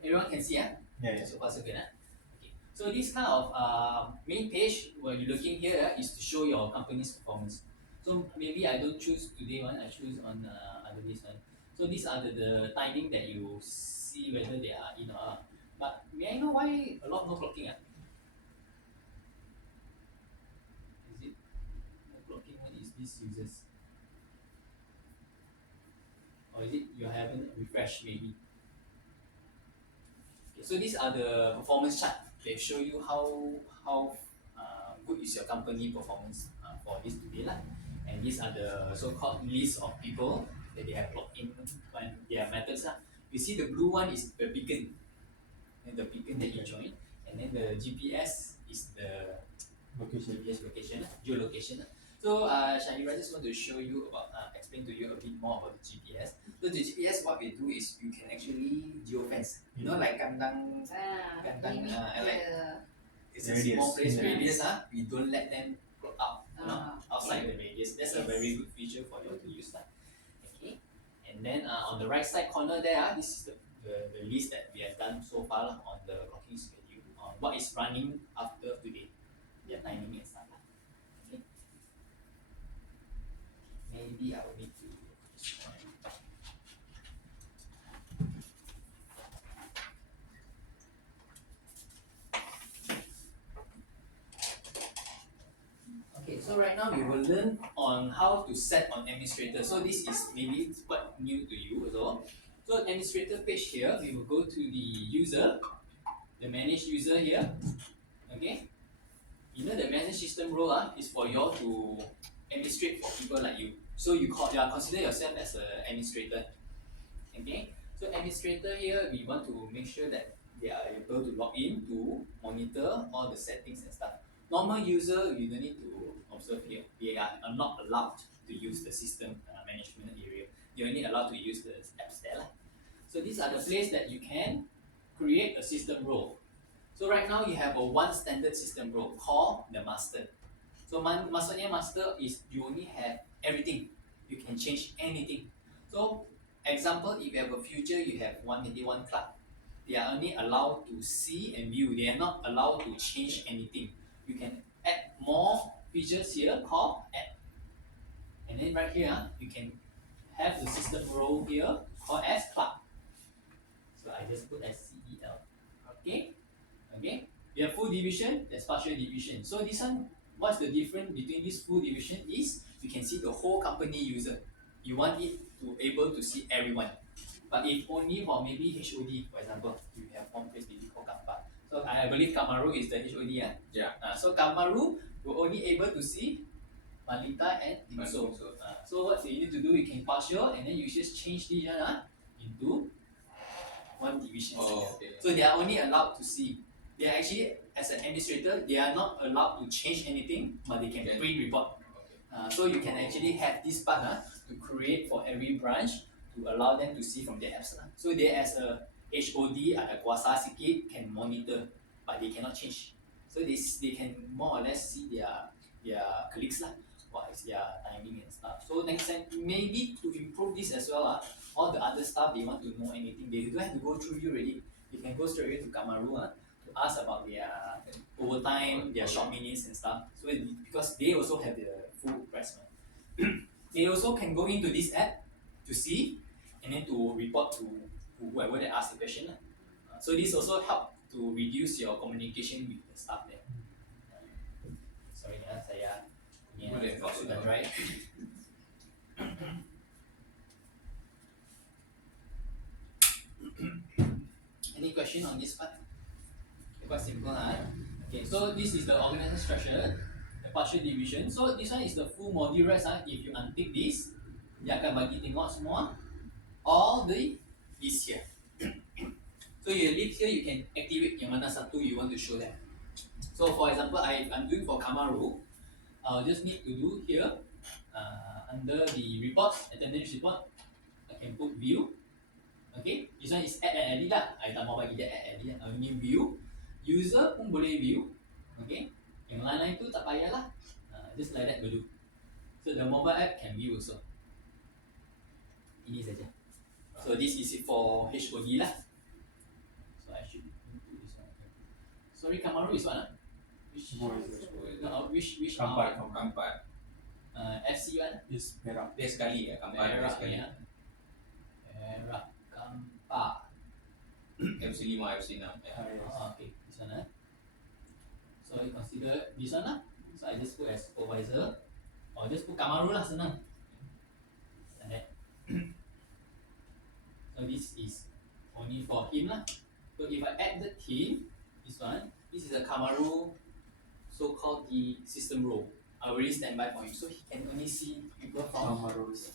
Everyone can see, Yeah. So far so good, Okay. So this kind of main page when you're looking here is to show your company's performance. So maybe I don't choose today one, I choose on other days one. So these are the timing that you see whether they are in or out. But may I know why a lot no clocking? Is it no clocking? What is this users? Or is it you haven't refreshed maybe? Okay, so these are the performance chart. They show you how good is your company performance for this today lah. And these are the so-called list of people that they have logged in on their methods lah. You see the blue one is the beacon, and the beacon that you join, and then the GPS is the Location. GPS location, geolocation. So Shahira just want to show you about explain to you a bit more about the GPS. So the GPS what we do is you can actually geofence. You know like kandang, Limit like it's a Radius. small place Yeah. radius we don't let them go out, outside the radius. That's a Yes. very good feature for you to use that. Okay. And then on the right side corner there, this is the list that we have done so far on the clocking schedule on what is running after today, their timing and stuff. Okay. Maybe I will need to Okay, so right now we will learn on how to set on administrator. So this is maybe quite new to you as well. So administrator page here, we will go to the user, the manage user here. Okay. You know the manage system role is for you all to administrate for people like you. So you consider yourself as an administrator. Okay. So administrator here, we want to make sure that they are able to log in to monitor all the settings and stuff. Normal user, you don't need to observe here. They are not allowed to use the system management area. You're only allowed to use the apps there. So these are the places that you can create a system role. So right now you have a one standard system role called the master. So maksudnya master is you only have everything. You can change anything. So example, if you have a future, you have maybe one club. They are only allowed to see and view. They are not allowed to change anything. You can add more features here called add. And then right here, you can have the system role here called as club. So I just put as CEL. Okay? Okay? We have full division, there's partial division. So this one, what's the difference between this full division is you can see the whole company user. You want it to able to see everyone. But if only for maybe HOD, for example, you have one place maybe called Kampa. So I believe Kamaru is the HOD. Yeah. So Kamaru will only able to see Malita and Dimso. So what you need to do, you can partial and then you just change this into one division. Oh, okay. So they are only allowed to see. They are actually, as an administrator, they are not allowed to change anything, but they can Okay. print report. So you can actually have this part to create for every branch to allow them to see from their apps. So they as a HOD, ada kuasa sikit, can monitor, but they cannot change. So they can more or less see their colleagues. what is their timing and stuff. So next time, maybe to improve this as well, all the other staff, they want to know anything, they don't have to go through you already. You can go straight away to Kamaru to ask about their overtime, their short minutes and stuff. So because they also have the full price. They also can go into this app to see and then to report to whoever that asked the question. So this also help to reduce your communication with the staff there. Sorry saya punya thought sudah dry. Any question on this part? Quite simple Okay, so this is the organization structure, the partial division. So this one is the full module rest If you untick this, dia akan bagi tengok semua all the this here. So you leave here, you can activate yang mana satu you want to show them. So for example, I'm doing for Kamaru. I'll just need to do here under the reports, attendance report. I can put view. Okay, this one is add and edit lah. I tak mau bagi dia add edit. I need view. User pun boleh view. Okay, yang lain-lain tu tak payahlah. Just like that will do. So the mobile app can view also. Ini saja. So this is for HOD lah. So I should do this one. Sorry, Kamaru is what? Which Kampai. FC one? Is Perak. Dia sekali Kampai Perak sekali. Perak Kampa. FC 5, FC 6. Okay, this one So you consider this one lah. So I just put as supervisor. Or just put Kamaru lah, senang. And that. So this is only for him lah. So if I add the him, this one, this is a Kamaru, so-called the system role. I already stand by for him, so he can only see people from 5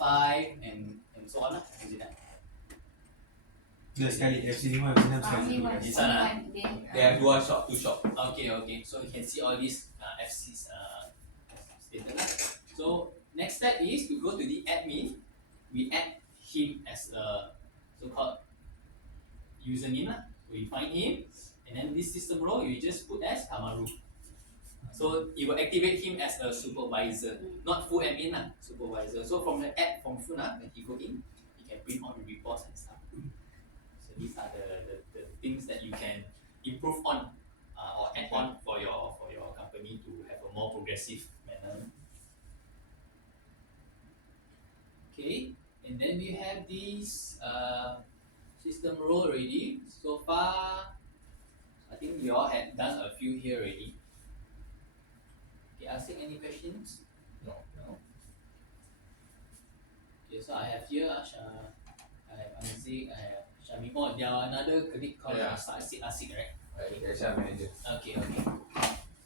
and so on lah. Dia sekali FC 5, FC 6 sekali. This one They have two shop. Okay. So you can see all these FC's status lah. So next step is to go to the admin. We add him as a so-called username lah. So we find him, and then this system role you just put as Kamaru. So it will activate him as a supervisor, not full admin lah, supervisor. So from the app from phone when he go in, he can print all the reports and stuff. So these are the things that you can improve on or add on for your company to have a more progressive manner. Okay, and then we have this system role already. So far, I think we all had done a few here already. Okay, asking any questions? No. Okay, so I have here I have Anzik, I have Shami. Oh, there are another colleague called Asik, right? HR manager. Okay.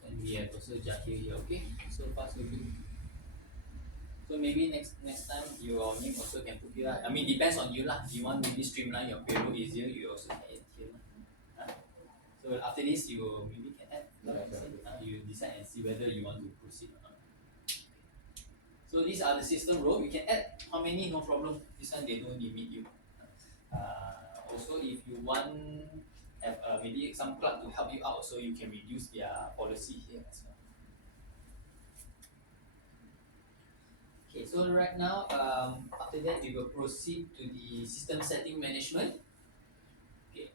And we have also Jahir here. Okay, so far so good. So maybe next time your name also can put here. I mean depends on you lah. You want maybe streamline your payroll easier, you also can add here. So after this you maybe can add. You decide and see whether you want to proceed or not. So these are the system role. You can add how many, no problem. This one they don't limit you. Also if you want have maybe some clerk to help you out, so you can reduce their policy here as well. Okay, so right now, after that we will proceed to the system setting management. Okay,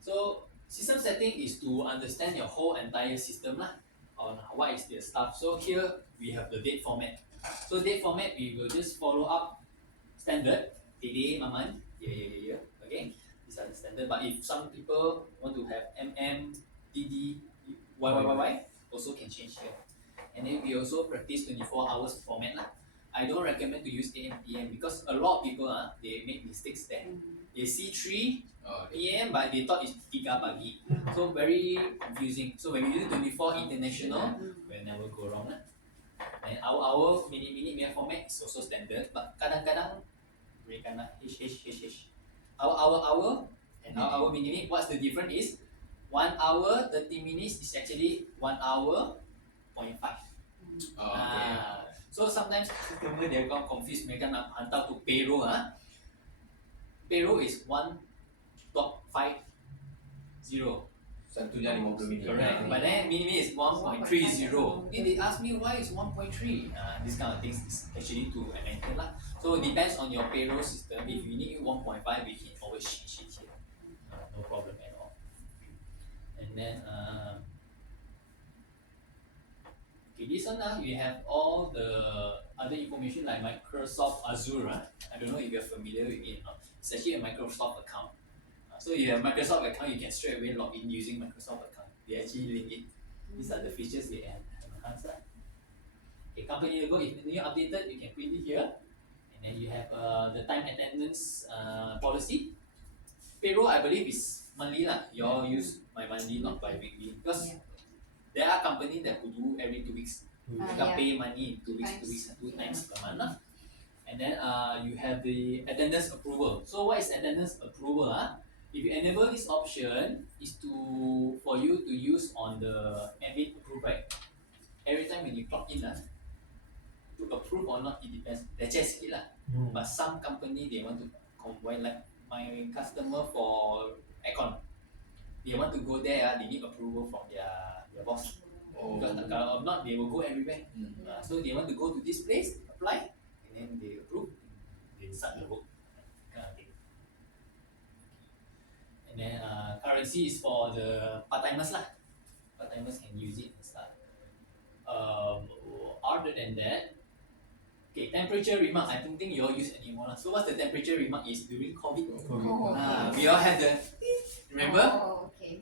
so system setting is to understand your whole entire system lah, on what is the stuff. So here we have the date format. So date format we will just follow up standard, day, month, year. Okay, these are the standard. But if some people want to have DD, YYYY, also can change here. And then we also practice 24 hours format lah. I don't recommend to use AM PM because a lot of people they make mistakes there. They see 3 PM but they thought it's 3 pagi. So very confusing. So when we use 24 international, we'll never go wrong lah. And our minute format is also standard, but kadang-kadang mereka nak H. Our and our minute. What's the difference is 1 hour 30 minutes is actually 1 hour 0.5. So sometimes customer they got confused, mereka nak hantar to payroll Payroll is 1.50. Satu jam 50 minit. Correct. But then minimum is 1.30. Then they ask me why is 1.3. This kind of things is actually to enter lah. So it depends on your payroll system. If you need 1.5, we can always change it here. No problem at all. And then okay, this one we have all the other information like Microsoft Azure. I don't know if you're familiar with it or not. It's actually a Microsoft account. So you have Microsoft account, you can straight away log in using Microsoft account. They actually link it. These are the features they have enhanced. Okay, company logo, if you updated, you can print it here. And then you have the time attendance policy. Payroll, I believe, is monthly lah. You all use my monthly, not by weekly. Because there are companies that who do every 2 weeks. You can pay money in 2 weeks, 2 times per month lah. And then you have the attendance approval. So what is attendance approval? If you enable this option, is for you to use on the admin approve, right? Every time when you clock in, to approve or not, it depends. Let's sikit lah. But some company they want to combine, like my customer for aircon. They want to go there, they need approval from their boss. Because kalau not, they will go everywhere. So they want to go to this place, apply, and then they approve, they start the work. Kind of thing. And then currency is for the part-timers lah. Part-timers can use it and start. Other than that, okay, temperature remark, I don't think you all use anymore lah. So what's the temperature remark is during COVID. We all have the, remember?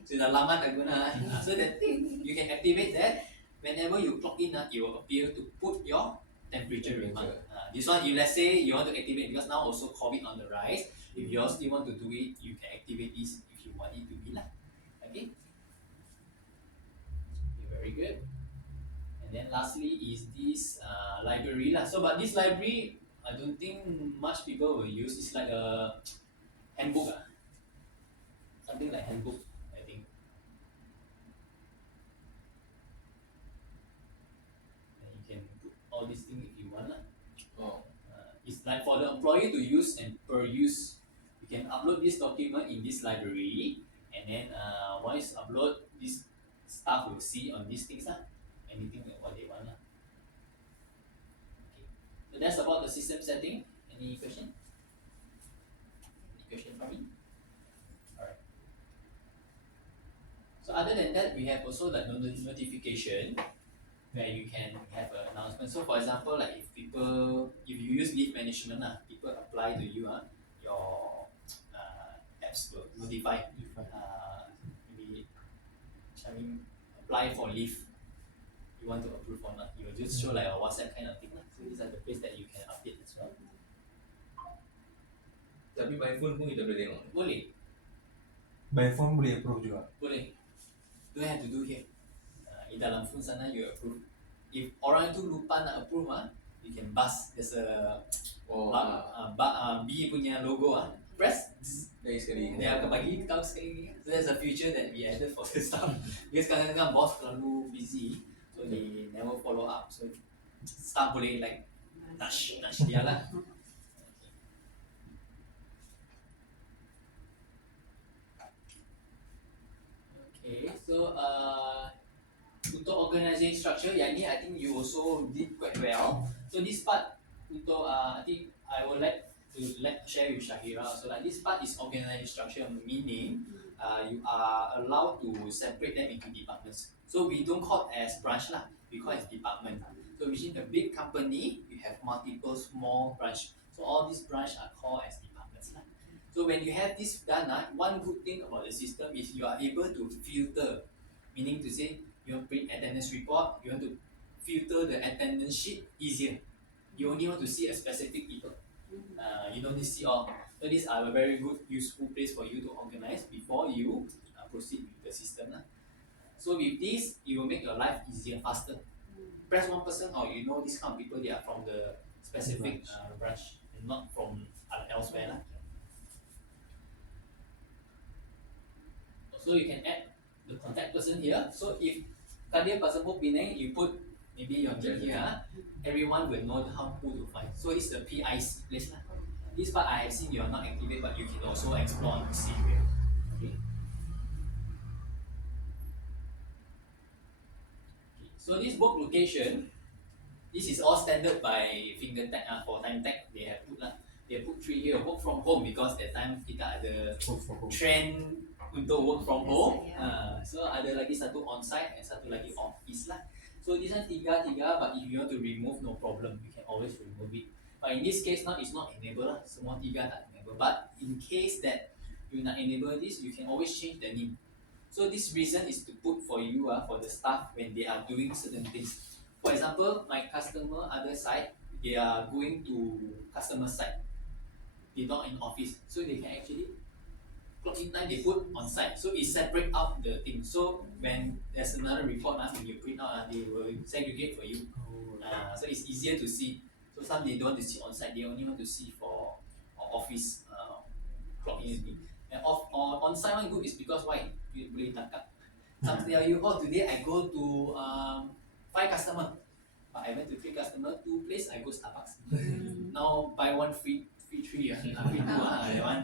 Sudah lama tak guna. So that you can activate that. Whenever you clock in, it will appear to put your temperature remark. This one, if let's say you want to activate, because now also COVID on the rise, if you all still want to do it, you can activate this if you want it to be lah. Okay? Very good. And then lastly is this library lah. So but this library, I don't think much people will use. It's like a handbook, something like handbook, I think. And you can put all these things if you want lah. It's like for the employee to use and per use. You can upload this document in this library, and then once upload, this staff will see on these things lah. Anything that what they want lah. Okay. So that's about the system setting. Any question? Any question for me? Alright. So other than that, we have also the notification where you can have an announcement. So for example, like if you use leave management, people apply to you, your apps will notify. Maybe apply for leave. You want to approve or not? You will just show like a WhatsApp kind of thing. So these are the place that you can update as well. Tapi by phone pun kita boleh tengok. Boleh. By phone boleh approve juga. Boleh. Don't have to do here. Di dalam phone sana you approve. If orang itu lupa nak approve, you can buzz. There's a B punya logo, press. Dari sekali. Dia akan bagi kau sekali. So that's a feature that we added for the staff. Because kadang-kadang boss terlalu busy, so they never follow up. So staff boleh like nudge dia lah. Okay, so untuk organization structure, yang ni I think you also did quite well. So this part untuk I think I would like to share with Shahira. So like this part is organization structure, meaning you are allowed to separate them into departments. So we don't call it as branch lah, we call it as department. So within a big company, you have multiple small branch. So all these branch are called as departments lah. So when you have this done, one good thing about the system is you are able to filter, meaning to say you want to print attendance report, you want to filter the attendance sheet easier. You only want to see a specific people. You don't need to see all. So these are a very good, useful place for you to organize before you proceed with the system. So with this, it will make your life easier, faster. Press one person, or you know this kind of people, they are from the specific branch and not from elsewhere. So you can add the contact person here. So if Kadir Pasamo Penang, you put maybe your name here, everyone will know who to find. So it's the PIC place. This part I have seen you are not activate, but you can also explore and see where. Okay. So this work location, this is all standard by finger tag for time tag. They have put lah. They put 3 here, work from home, because that time kita ada Work from home. trend untuk work from Yes, home. yeah. So ada lagi satu on-site and satu lagi office lah. So this one tiga, but if you want to remove, no problem, you can always remove it. But in this case now it's not enable lah. Semua tiga tak enable. But in case that you nak enable this, you can always change the name. So this reason is to put for you for the staff when they are doing certain things. For example, my customer other side, they are going to customer side. They not in office, so they can actually clock in time they put on site. So it separate out the thing. So when there's another report when you print out, they will segregate for you. So it's easier to see. So some they don't want to see on site, they only want to see for office clock in. And on site one good is because why? You boleh tangkap. Some tell you, oh today I go to 5 customer, but I went to 3 customer, 2 place I go Starbucks. Now buy 1 free 3 free 2 that one.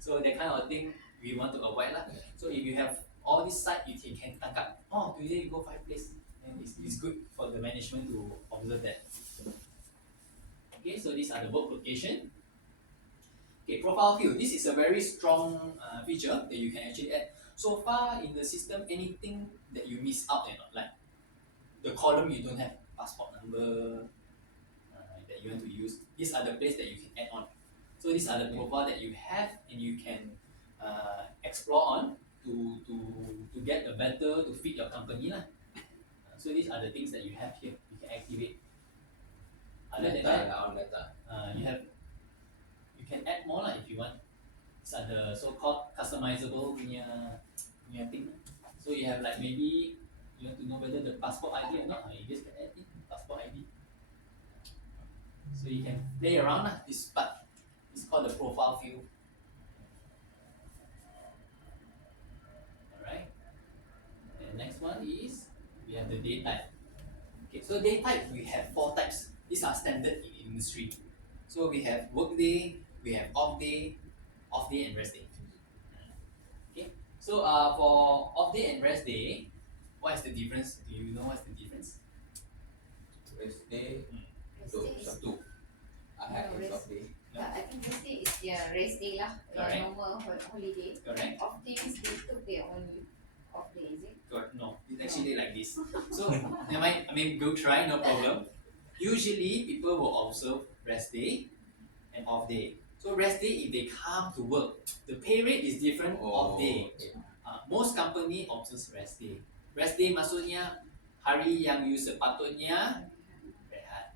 So that kind of thing we want to avoid lah. So if you have all this site, you can tangkap. Oh today you go 5 place, then it's good for the management to observe that. Okay, so these are the work location. Okay, profile field. This is a very strong feature that you can actually add. So far in the system, anything that you miss out, like the column you don't have passport number that you want to use, these are the places that you can add on. So these are the profile that you have and you can explore on to get a better, to fit your company lah. So these are the things that you have here. You can activate. Other than that, you can add more lah if you want. These are the so-called customizable punya thing. So you have like maybe you want to know whether the passport ID or not, you just can add in passport ID. So you can play around lah. This part is called the profile field. Alright. And next one is we have the day type. Okay, so day type we have 4 types. These are standard in industry. So we have work day, we have off day and rest day. Okay, so for off day and rest day, what is the difference? Do you know what's the difference? Rest day Rest untuk day is Sabtu. Ahad and Sabtu. yeah, I think rest day is their rest day lah, Correct. normal holiday. Correct. Off day means they took their own off day, is it? Correct. No, it's actually like this. So I mean, go try, no problem. Usually people will observe rest day and off day. So rest day, if they come to work, the pay rate is different off day. Okay. Most company observes rest day. Rest day maksudnya hari yang you sepatutnya rehat.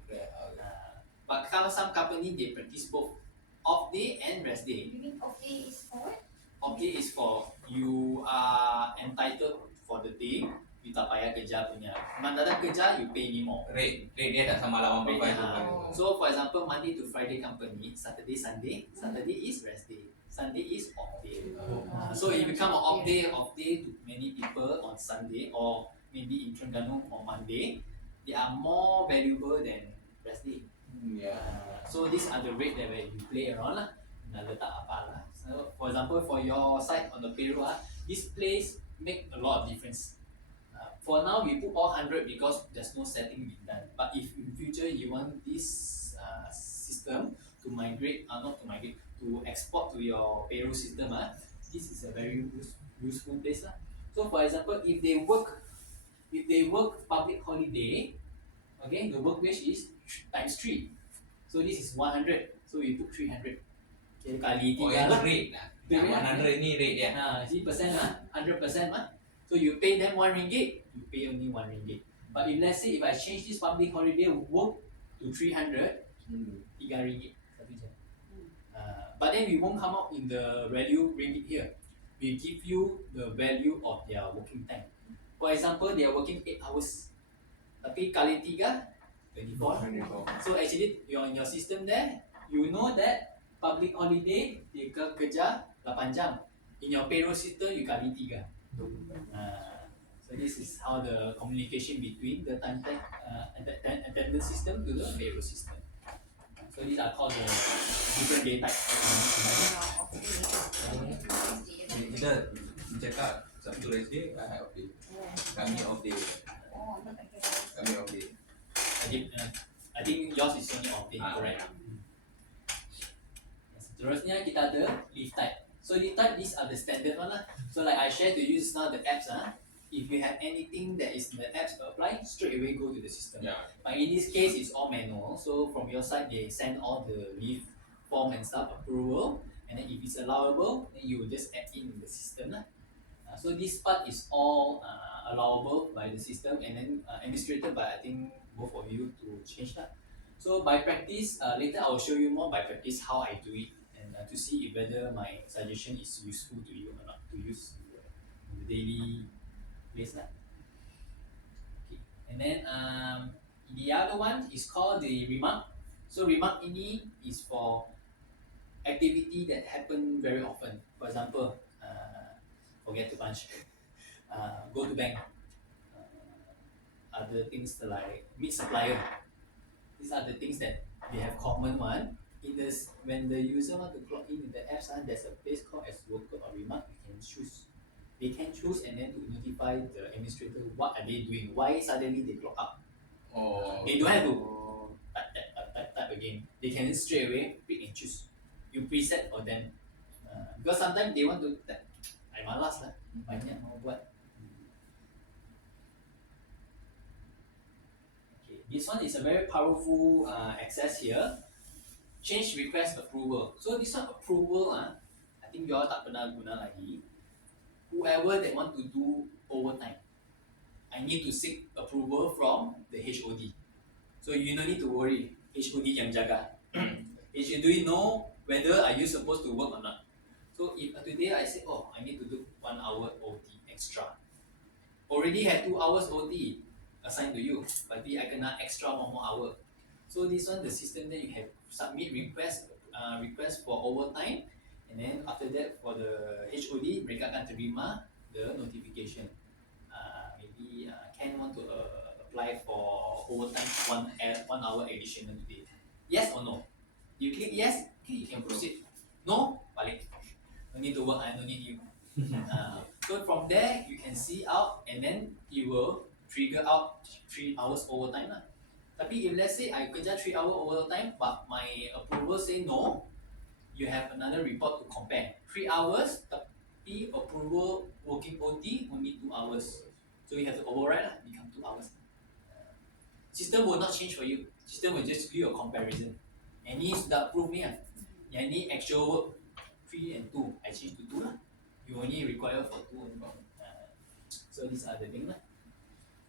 But some company they practice both off day and rest day. You mean off day is for what? Off day is for you are entitled for the day. You tak payah kerja punya. Mandata kerja, you pay me more. Rate dia tak sama lah 1.5 tu. So for example, Monday to Friday company, Saturday, Sunday is rest day. Sunday is off day. So if you become an off day to many people on Sunday or maybe in Terengganu on Monday, they are more valuable than rest day. So these are the rate that where you play around lah. Nak letak apa lah. So for example, for your side on the payroll, this place make a lot of difference. For now, we put all 100 because there's no setting being done. But if in future you want this system to migrate, not to migrate, to export to your payroll system, this is a very useful place. So for example, if they work public holiday, okay, the work wage is times 3. So this is 100. So we put 300. Okay, kali 3 lah. Rate lah. 100 ni rate dia. 3% 100% So you pay them RM1, you pay only RM1. But if let's say if I change this public holiday work to 300, RM3 satu jam. But then we won't come out in the value ringgit here. We give you the value of their working time. For example, they are working 8 hours. Tapi kali 3, 24. So actually in your system there, you know that public holiday dia kerja 8 jam. In your payroll system, you kali 3. So this is how the communication between the time attendance system to the payroll system. So these are called the different day types. Off day. Kita cakap Sabtu rest day, Ahad off day. Kami off day. Oh, tak kira. Kami okay. I think yours is only on pay, correct? Seterusnya kita ada leave type. So leave type, these are the standard one lah. So like I shared to you just now the apps if you have anything that is in the apps to apply, straight away go to the system. Yeah. But in this case, it's all manual. So from your side, they send all the leave form and stuff approval, and then if it's allowable, then you will just add in the system lah. So this part is all allowable by the system and then administrated by I think both of you to change that. So by practice, later I will show you more by practice how I do it and to see if whether my suggestion is useful to you or not to use in the daily base lah. Okay. And then the other one is called the remark. So remark ini is for activity that happen very often. For example, forget to punch, go to bank, other things like meet supplier. These are the things that they have common one. In this, when the user want to clock in the apps, there's a place called as worker or remark. You can choose. They can choose and then to notify the administrator what are they doing. Why suddenly they clock up? They don't have to type again. They can straight away pick and choose. You preset for them. Because sometimes they want to type. I malas lah, banyak mau buat. Okay, this one is a very powerful access here. Change request approval. So this one approval I think you all tak pernah guna lagi. Whoever that want to do overtime, I need to seek approval from the HOD. So you don't need to worry, HOD yang jaga. HOD know whether are you supposed to work or not. So if today I say, oh, I need to do 1 hour OT extra. Already had 2 hours OT assigned to you, but I kena extra 1 more hour. So this one, the system then you have submit request for overtime, and then after that for the HOD, mereka akan terima the notification. Maybe Ken want to apply for overtime 1 hour additional today. Yes or no? You click yes, okay, you can proceed. No, balik. No need to work, I don't need you. So from there, you can see out and then you will trigger out 3 hours overtime lah. Tapi if let's say I kerja 3 hour overtime but my approval say no, you have another report to compare. 3 hours tapi approval working OT only 2 hours. So you have to override lah, become 2 hours. System will not change for you. System will just give you a comparison. Yang ni sudah approve ni lah. Yang ni actual work 3 and 2, I change to 2 lah. You only require for 2 only. So these are the things lah.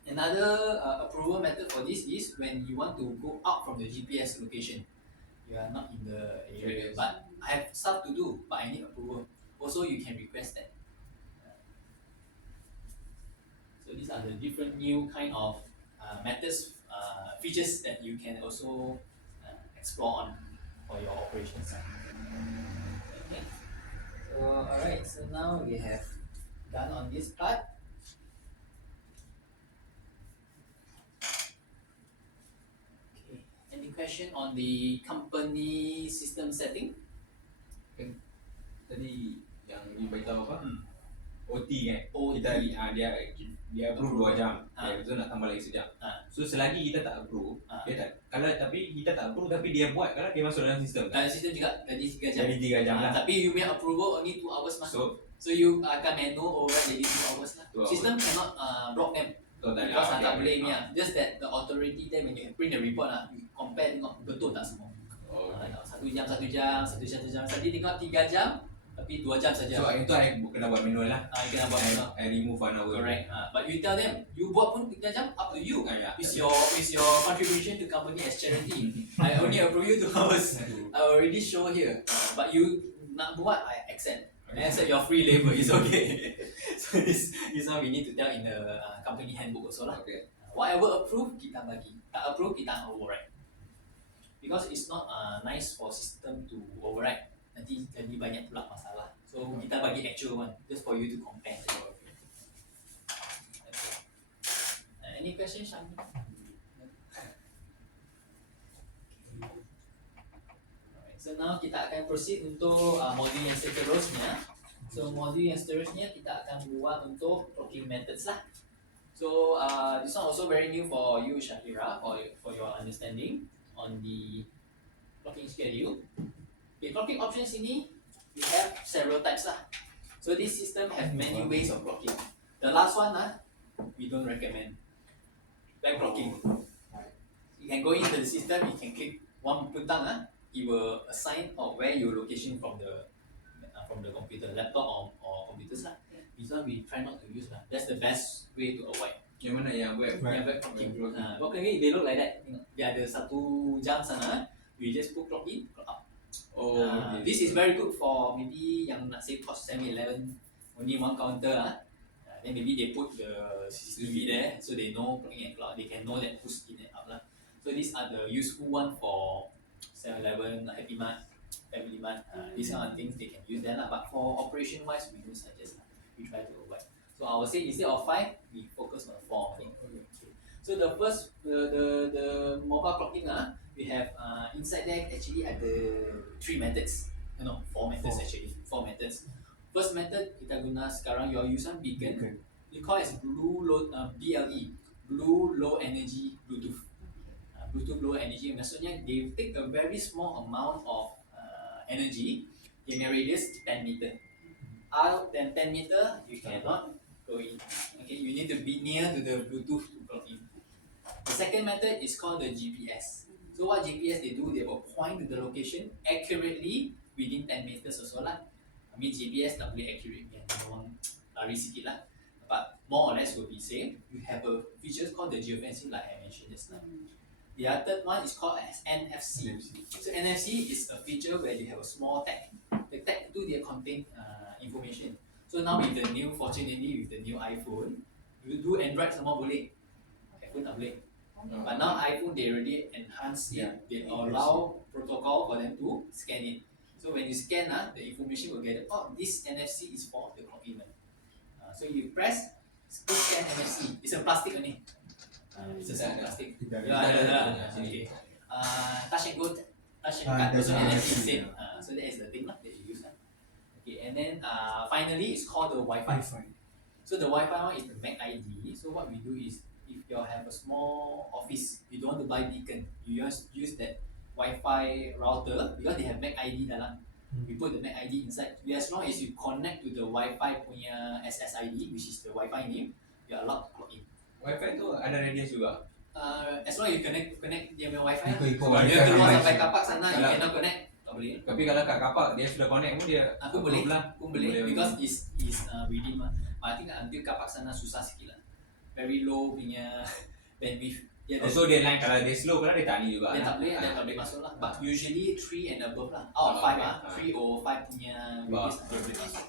Another approval method for this is when you want to go out from the GPS location. You are not in the area, but I have stuff to do, but I need approval. Also, you can request that. So these are the different new kind of methods, features that you can also explore on for your operations. Okay. So alright, so now we have done on this part. Okay. Any question on the company system setting? Tadi yang you beritahu apa? OT kan? OT. Kita dia approve 2 jam. Ah. Betul nak tambah lagi sejam. Ah. So selagi kita tak approve, Ah. dia tak tapi kita tak approve tapi dia buat kalau dia masuk dalam sistem. Dalam sistem juga jadi 3 jam. Jadi 3 jam lah. Tapi you may approval only 2 hours mah. So you akan manual override jadi 2 hours lah. 2 hours. System cannot block them. Because tak boleh ni lah. Just that the authority there when you print the report you compare tengok betul tak semua. 1 jam, 1 jam, 1 jam, 1 jam. Tadi tengok 3 jam tapi 2 jam saja. So itu I kena buat manual lah. Kena buat manual. I remove 1 hour. Correct. But you tell them, you buat pun 3 jam up to you. Yeah. It's your contribution to company as charity. I only approve you 2 hours. I already show here. But you nak buat, I accept. I accept your free labor. It's okay. So this one we need to tell in the company handbook also lah. Okay. Whatever approve kita bagi. Tak approve kita override. Because it's not nice for system to override. Nanti jadi banyak pula masalah. So kita bagi actual one, just for you to compare. Okay. Any questions, Shami? Alright, so now kita akan proceed untuk modul yang seterusnya. So modul yang seterusnya kita akan buat untuk locking methods lah. So this one also very new for you, Shakira, for your understanding on the clocking schedule. Okay, clocking options ini we have several types lah. So this system have many ways of clocking. The last one we don't recommend. Back clocking. You can go into the system, you can click one butang it will assign where your location from the computer, laptop or computers lah. This one we try not to use lah. That's the best way to avoid. Yang mana yang web? Yang web clocking. Clocking they look like that. Dia ada satu jam sana. We just put clock in, clock out. Oh, okay. This is very good for maybe yang nak say cost 7-11 only one counter then maybe they put the CCTV there so they know clock in and clock out. They can know that who's in and out lah. So these are the useful one for 7-11, Happy Mart, Family Mart. These kind of things they can use there lah. But for operation wise, we don't suggest lah. We try to avoid. So I would say instead of 5, we focus on 4. Okay. So the first, the mobile clocking we have inside there actually ada 3 methods. No, 4 methods actually. 4 methods. First method kita guna sekarang your user beacon. We call it BLE, Blue Low Energy Bluetooth. Bluetooth low energy maksudnya they take a very small amount of energy in a radius 10 meter. Out than 10 meter you cannot go in. Okay, you need to be near to the Bluetooth to plug in. The second method is called the GPS. So what GPS they do, they will point to the location accurately within 10 meters or so lah. I mean GPS tak boleh accurate kan, orang lari sikit lah. But more or less will be same. You have a feature called the geofencing like I mentioned just now. The third one is called as NFC. So NFC is a feature where they have a small tag. The tag itu dia contain information. So now with the new, fortunately with the new iPhone, you do Android semua boleh, iPhone tak boleh. But now iPhone they already enhance it. They allow protocol for them to scan it. So when you scan the information will get this NFC is for the clock in. So you press scan NFC. It's a plastic only. It's a small plastic. Okay. Touch and go, touch and cut. Also NFC is same. So that is the thing that you use. Okay, and then finally it's called the Wi-Fi. So the Wi-Fi one is the MAC ID. So what we do is if you have a small office, you don't want to buy beacon, you just use that Wi-Fi router because they have MAC ID dalam. We put the MAC ID inside. As long as you connect to the Wi-Fi punya SSID, which is the Wi-Fi name, you are allowed to log in. Wi-Fi tu ada radius juga. As long as you connect dia punya Wi-Fi Ikut dia keluar sampai kapak sana, you cannot connect, tak boleh. Tapi kalau kat kapak dia sudah connect pun dia Aku boleh because is within mah. I think until kapak sana susah sikit lah. Very low punya bandwidth. So dia line kalau dia slow kalau dia tak ni juga. Dia tak boleh masuk lah. But usually 3 and above lah. Out of 5 3 or 5 punya radius dia boleh masuk.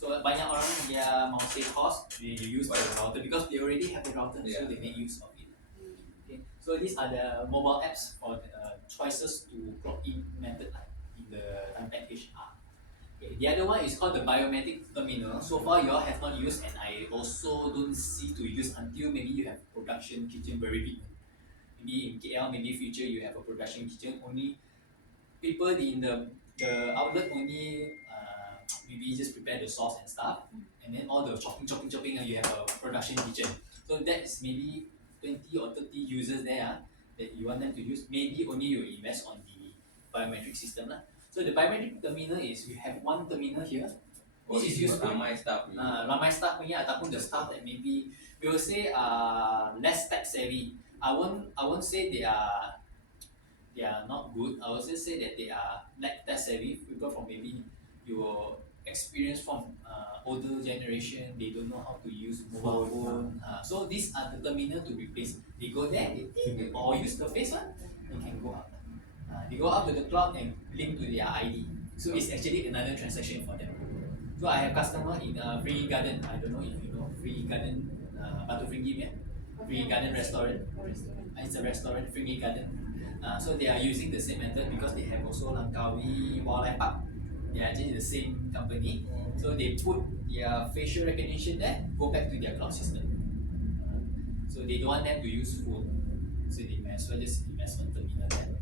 So banyak orang dia mau save cost, they use the router because they already have the router, so they make use of it. Okay. So these are the mobile apps for the choices to clock in method in the Timepack HR. Okay. The other one is called the biometric terminal. So far you all have not used, and I also don't see to use until maybe you have production kitchen very big. Maybe in KL, maybe future you have a production kitchen. Only people in the outlet only maybe just prepare the sauce and stuff, and then all the chopping you have a production kitchen. So that is maybe 20 or 30 users there that you want them to use. Maybe only you invest on the biometric system lah. So the biometric terminal is we have one terminal here. This is used for ramai staff. Ramai staff punya ataupun the staff that maybe we will say less tech savvy. I won't say they are not good. I will just say that they are lack tech savvy. People from maybe your experience from older generation, they don't know how to use mobile phone. So these are the terminal to replace. They go there, or use the face one, they can go up. They go up to the cloud and link to their ID. So it's actually another transaction for them. So I have customer in Free Garden. I don't know if you know Free Garden, Batu Fringgi, Free Garden restaurant. It's a restaurant, Free Garden. So they are using the same method because they have also Langkawi Wildlife Park. They are actually the same company. So they put their facial recognition there, go back to their cloud system. So they don't want them to use phone. So they may as well just invest on terminal there.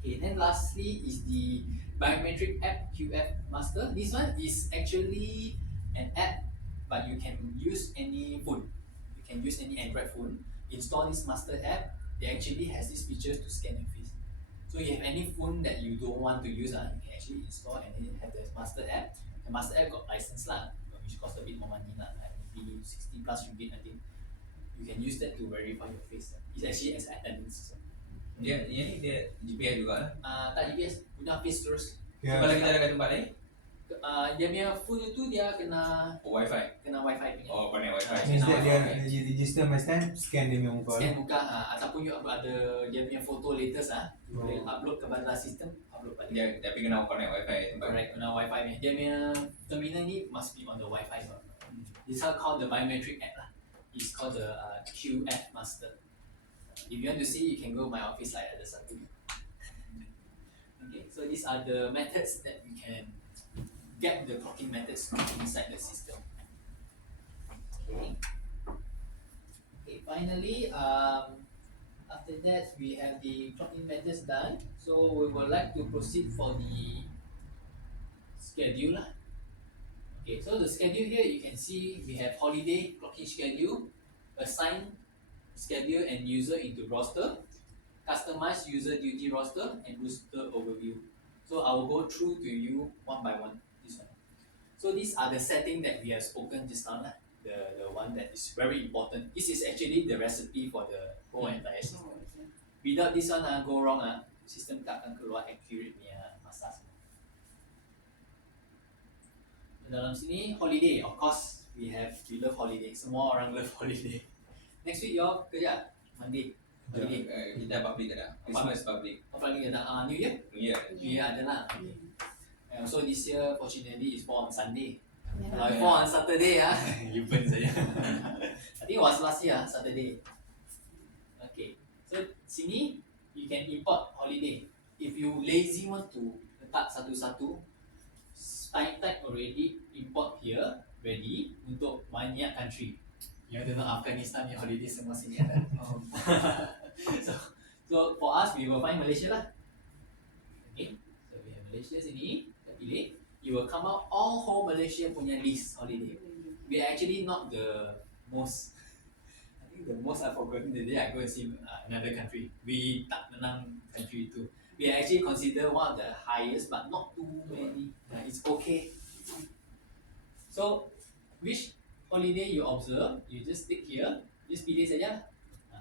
Okay, then lastly is the biometric app QF Master. This one is actually an app but you can use any phone. You can use any Android phone. Install this master app. They actually has this features to scan your face. So you have any phone that you don't want to use, you can actually install and then have the master app. The master app got license lah, which cost a bit more money lah, like maybe 60 plus ringgit I think. You can use that to verify your face. It's actually as attendance. Dia ni dia GPS juga lah. Tak GPS, guna face terus. So kalau kita ada kat tempat lain, Dia punya phone itu dia kena wifi. wifi punya. Oh, connect wifi. Means that dia register my time, scan dia punya muka. Scan muka, ataupun you ada dia punya foto latest you boleh upload kepada sistem, upload balik. Dia tapi kena connect wifi tempat. Correct, kena wifi punya. Dia punya terminal ni must be on the wifi. This is called the biometric app lah. It's called the QF master. If you want to see, you can go my office like ada satu. Okay, so these are the methods that we can get the clocking methods inside the system. Okay. Okay. Finally, after that we have the clocking methods done. So we would like to proceed for the schedule lah. Okay. So the schedule here you can see we have holiday clocking schedule, assign schedule and user into roster, customize user duty roster, and booster overview. So I will go through to you one by one. This one. So these are the settings that we have spoken just now. The one that is very important. This is actually the recipe for the whole entire system. Without this one go wrong system tak akan keluar accurate punya masa semua. Dalam sini holiday, of course we love holiday. Semua orang love holiday. Next week you kerja Monday. Holiday. Kita public tak ada. Christmas public. Apa lagi ada? New Year? New Year. New Year ada lah. So this year fortunately is fall on Sunday. Kalau fall on Saturday you burn saja. I think it was last year Saturday. Okay. So sini you can import holiday. If you lazy want to letak satu-satu, type already import here ready untuk banyak country. You don't know Afghanistan punya holiday semua sini ada. So for us we will find Malaysia lah. Okay. So we have Malaysia sini. Kita pilih. You will come out all whole Malaysia punya list holiday. We are actually not the most. I think the most I've forgotten the day I go and see another country. We tak menang country itu. We are actually considered one of the highest, but not too many. It's okay. So which holiday you observe, you just stick here, just pilih saja.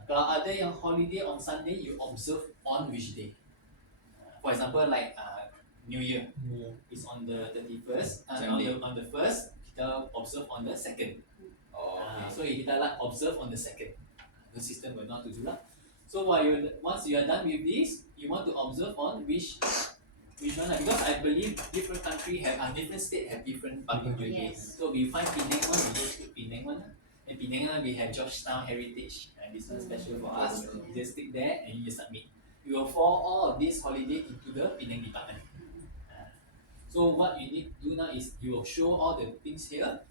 Kalau ada yang holiday on Sunday, you observe on which day. For example, like New Year, it's on the 31st, on the 1st, kita observe on the 2nd. Okay. So kita observe on the 2nd. The system will not to do lah. So once you are done with this, you want to observe on which one lah, because I believe different country different state have different public holidays. So we find Penang one, we just put Penang one. And Penang one we have Georgetown Heritage, and this one special for us. You just stick there and you just submit. You will fall all of this holiday into the Penang department. So what you need to do now is you will show all the things here.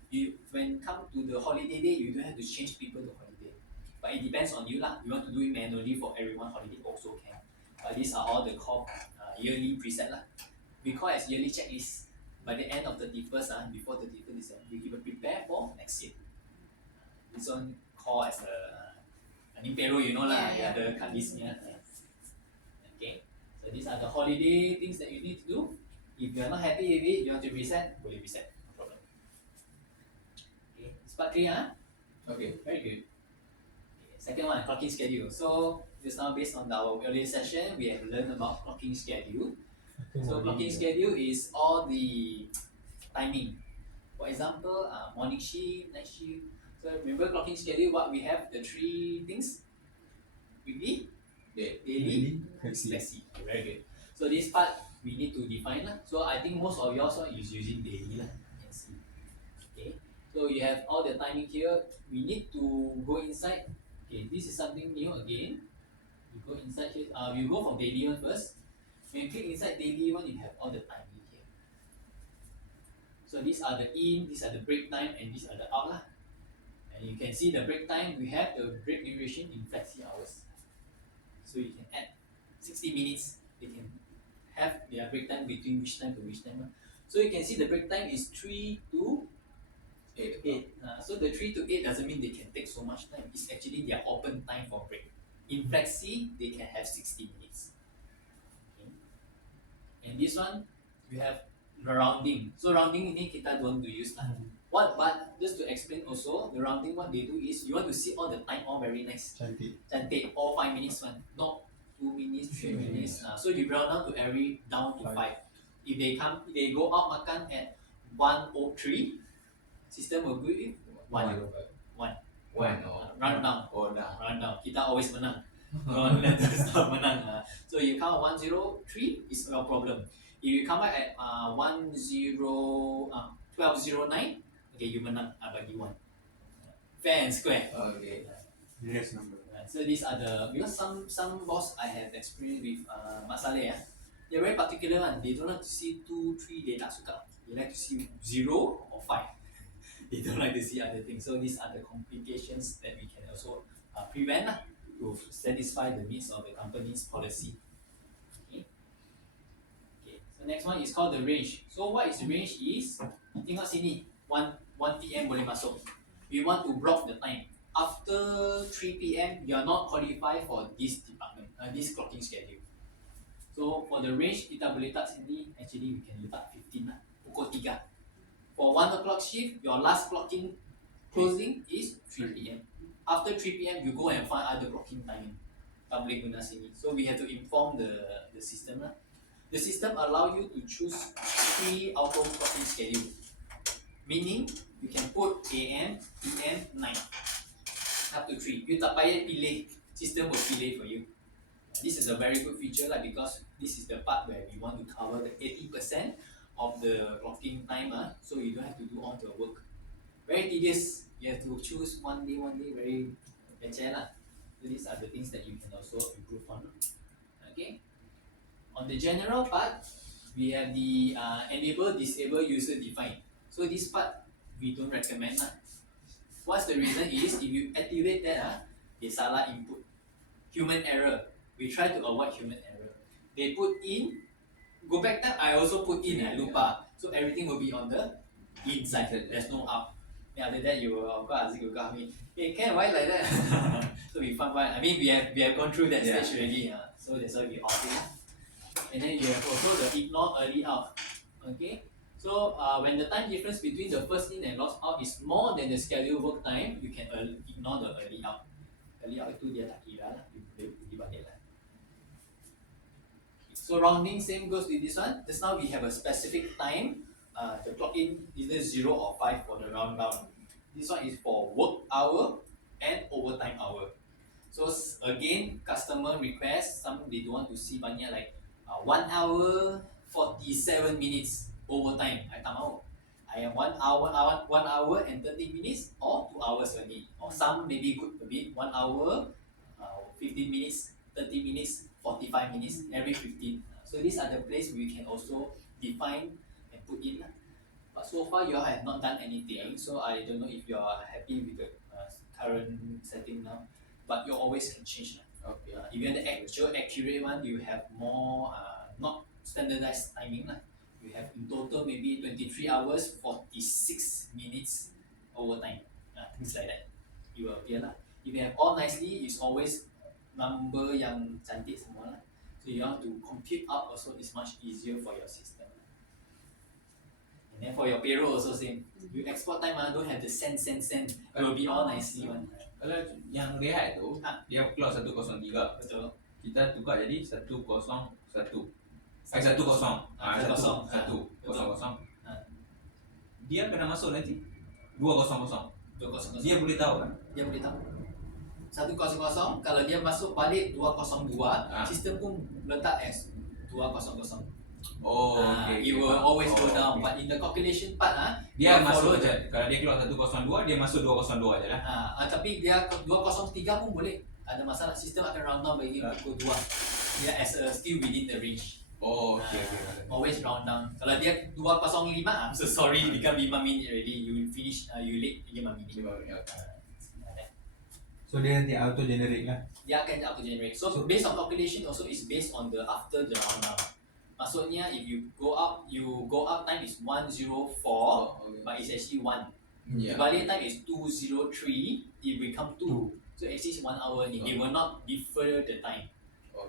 When come to the holiday day, you don't have to change people to holiday. But it depends on you lah. You want to do it manually for everyone holiday also can. But these are all the core yearly preset lah. We call it as yearly checklist. By the end of 31st, before 31st December, we give a prepare for next year. This one call as a payroll, you know lah. The cut list nya. Okay. So these are the holiday things that you need to do. If you are not happy with it, you want to reset, boleh reset, no problem. Okay. It's part 3 Okay. Very good. Okay. Second one, clocking schedule. So just now based on our earlier session, we have learned about clocking schedule. So clocking schedule is all the timing. For example, morning shift, night shift. So remember clocking schedule, what we have, the 3 things? Weekly, daily, flexi. Very good. So this part we need to define lah. So I think most of yours is using daily lah. You can see. Okay. So you have all the timing here. We need to go inside. Okay, this is something new again. You go inside here. We go from daily one first. When you click inside daily one, you have all the timing here. So these are the in, these are the break time, and these are the out lah. And you can see the break time. We have the break duration in flexi hours. So you can add 60 minutes. They can have their break time between which time to which time. So you can see the break time is 3 to 8. So the 3 to 8 doesn't mean they can take so much time. It's actually their open time for break. In flexi, they can have 60 minutes. Okay. And this one, we have the rounding. So rounding ini kita don't want to use lah. But just to explain also, the rounding what they do is you want to see all the time all very nice. Cantik, all 5 minutes one, not 2 minutes, 3 minutes. So you round down to down to 5. If they go out makan at 1:03, system will give you 1. Run down. Kita always menang. Don't let the staff menang. So you count 1:03 is your problem. If you come back at 12:09, okay, you menang. Bagi 1. Fair and square. Okay. Yes, number. So these are because some boss I have experience with Mak Saleh, they're very particular one. They don't like to see 2, 3, they tak suka. They like to see 0 or 5. They don't like to see other things. So these are the complications that we can also prevent to satisfy the needs of the company's policy. Okay. So next one is called the range. So what is the range is, tengok sini, 1 PM boleh masuk. We want to block the time. After 3 PM, you are not qualified for this department, this clocking schedule. So for the range, kita boleh letak sini, actually we can letak 15 lah, pukul 3. For 1 o'clock shift, your last clocking closing is 3 PM. After 3 PM, you go and find other clocking timing. Tak boleh guna sini. So we have to inform the system lah. The system allow you to choose 3 auto clocking schedule. Meaning, you can put AM, PM, night. Up to 3. You tak payah pilih, system will pilih for you. This is a very good feature lah, because this is the part where we want to cover the 80% of the clocking time, so you don't have to do all the work. Very tedious. You have to choose one day, very leceh lah. So these are the things that you can also improve on. Okay. On the general part, we have the enable, disable, user define. So this part we don't recommend lah. What's the reason is, if you activate that, they salah input. Human error. We try to avoid human error. They put in, go back time, I also put in, lupa. So everything will be on the inside. There's no out. Then after that, you will Azik will come in. Hey, Ken, why like that? So we found why. I mean, we have gone through that stage already. So that's why we off it. And then you have also the ignore early out. Okay. So when the time difference between the first in and last out is more than the scheduled work time, you can ignore the early out. Early out itu dia tak kira lah, di balik lah. So rounding same goes with this one. Just now we have a specific time. The clock in either 0 or 5 for the round down. This one is for work hour and overtime hour. So again, customer request, some they don't want to see banyak like 1 hour 47 minutes overtime. I tak mau. I am 1 hour and 30 minutes or 2 hours only. Or some maybe good a bit, 1 hour, 15 minutes, 30 minutes, 45 minutes, every 15. So these are the place we can also define and put in. But so far you all have not done anything, so I don't know if you are happy with the current setting now. But you always can change. Okay. If you have the actual accurate one, you have more not standardized timing. You have in total maybe 23 hours, 46 minutes overtime. Things like that. You will appear lah. If you have all nicely, it's always number yang cantik semua lah. So you want to compute out also is much easier for your system. And then for your payroll also same. You export time don't have the send. It will be all nicely one. Kalau yang rehat tu, dia clock 103. Betul. Kita tukar jadi 101. 100. Dia kena masuk nanti 200. Dia boleh tahu kan? Dia boleh tahu. 100 kalau dia masuk balik 202, sistem pun letak as 200. Oh, okay. It will always go down, but in the calculation part dia masuk je. Kalau dia keluar 102, dia masuk 202 je lah. Tapi dia 203 pun boleh. Ada masalah, sistem akan round down bagi pukul 2. Dia as still within the range. Oh, okay. Always round down. Kalau dia 205, I'm so sorry, become 5 minit already. You finish, you late 5 minit. So dia nanti auto generate lah. Dia akan auto generate. So based on calculation also is based on the after the round down. Maksudnya if you go up time is 104, but it's actually 1. Yeah. Balik time is 2:03, it become 2. So actually it's 1 hour only. They will not defer the time.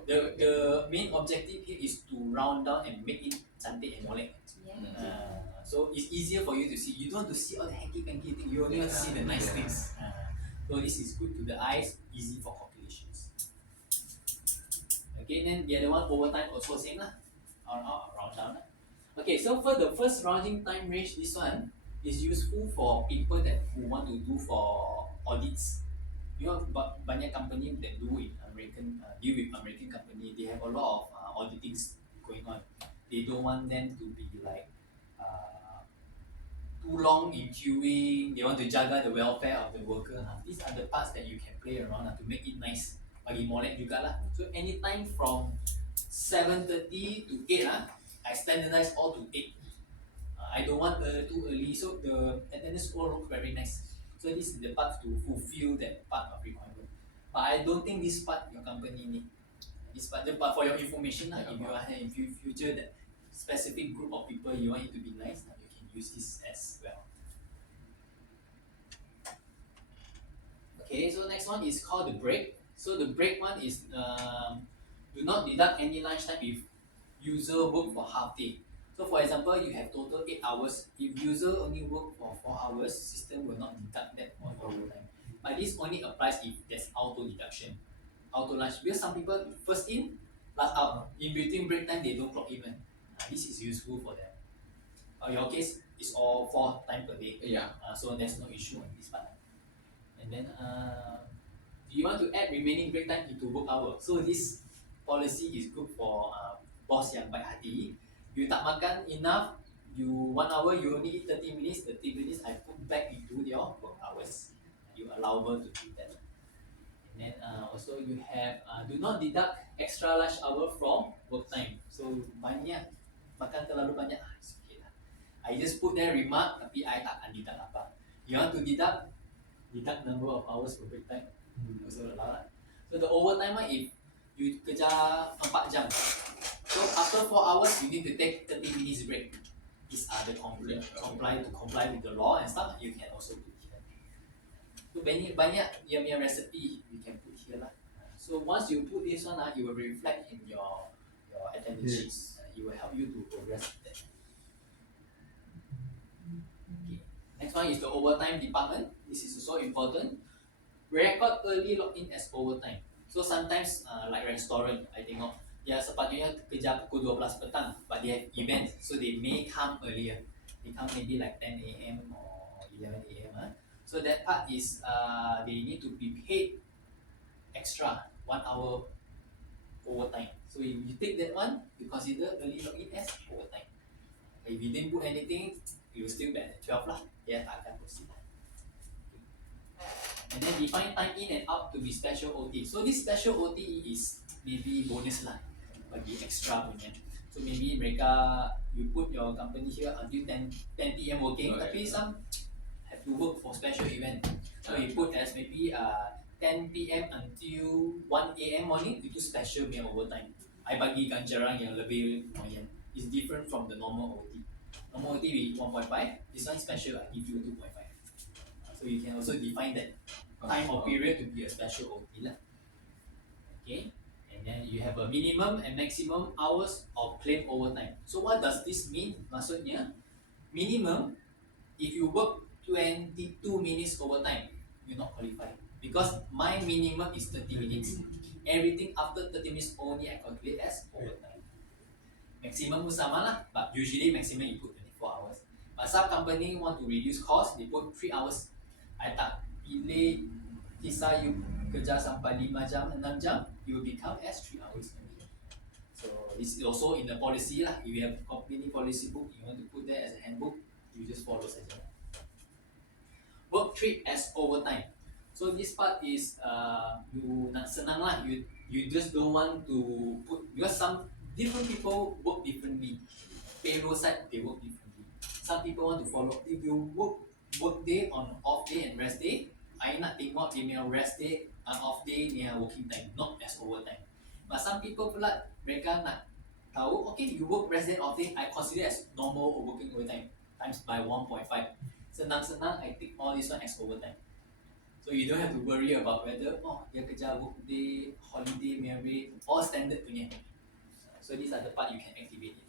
The main objective here is to round down and make it cantik and molek. Yeah. So it's easier for you to see. You don't want to see all the hanky-panky things. You only want to see the nice things. So this is good to the eyes, easy for calculations. Okay, then the other one, overtime also same lah. Round down lah. Okay, so for the first rounding time range, this one is useful for people who want to do for audits. You know, but banyak company that do with deal with American company, they have a lot of auditings going on. They don't want them to be like too long in queuing. They want to jaga the welfare of the worker. These are the parts that you can play around to make it nice. Bagi molek juga lah. So anytime from 7:30 to 8 I standardize all to 8. I don't want too early, so the attendance score looks very nice. So this is the part to fulfill that part of requirement. But I don't think this part your company need. This part, the part for your information if you are in future that specific group of people you want it to be nice, you can use this as well. Okay, so next one is called the break. So the break one is do not deduct any lunchtime if user work for half day. So for example, you have total 8 hours. If user only work for 4 hours, system will not deduct that for overtime. But this only applies if there's auto deduction, auto lunch. Because some people first in, last out. In between break time, they don't clock even. This is useful for them. Your case is all 4 times per day. So there's no issue on this part. And then you want to add remaining break time into work hour. So this policy is good for boss yang baik hati. You tak makan enough, 1 hour you only eat 30 minutes, 30 minutes I put back into your work hours. You allowable to do that. And then also you have do not deduct extra lunch hour from work time. So banyak makan terlalu banyak, it's okay lah. I just put there remark tapi I tak akan deduct apa. You want to deduct number of hours per break time. Also allow lah. So the overtime if you kerja 4 jam. So after 4 hours you need to take 30 minutes break. These are the comply with the law and stuff you can also put here. So banyak dia punya recipe you can put here lah. So once you put this one it will reflect in your attendance sheets. It will help you to progress with that. Okay. Next one is the overtime department. This is also important. Record early login as overtime. So sometimes like restaurant, I tengok dia sepatutnya kerja pukul 12 petang, but they have events, so they may come earlier. They come maybe like 10 a.m. or 11 a.m. So that part is they need to be paid extra 1 hour overtime. So if you take that one, you consider early login as overtime. If you didn't put anything, you will still be at 12 lah. Yeah, tak akan proceed. And then define time in and out to be special OT. So this special OT is maybe bonus lah, bagi extra punya. So maybe mereka, you put your company here until 10 PM working, tapi some have to work for special event. So you put as maybe 10 PM until 1 AM morning, itu special punya overtime. I bagi ganjaran yang lebih lumayan. It's different from the normal OT. Normal OT we 1.5, this one special I give you 2.5. So you can also define that time or period to be a special OT lah. Okay, and then you have a minimum and maximum hours of claim overtime. So what does this mean? Maksudnya, minimum, if you work 22 minutes overtime, you're not qualified. Because my minimum is 30 minutes. Everything after 30 minutes only I calculate as overtime. Maximum pun sama lah, but usually maximum you put 24 hours. But some company want to reduce cost, they put 3 hours. I tak pilih kisah you kerja sampai 5 jam, 6 jam, you will become as 3 hours only. So this is also in the policy lah. If you have company policy book, you want to put that as a handbook, you just follow saja. Work treat as overtime. So this part is you nak senang lah. You just don't want to put, because some different people work differently. Payroll side they work differently. Some people want to follow. If you work day on off day and rest day, I nak tengok dia punya rest day and off day punya working time, not as overtime. But some people pula mereka nak tahu, okay you work rest day off day, I consider as normal working overtime times by 1.5. senang-senang I take all this one as overtime. So you don't have to worry about whether dia kerja workday, holiday, merit, all standard punya. So these are the part you can activate it.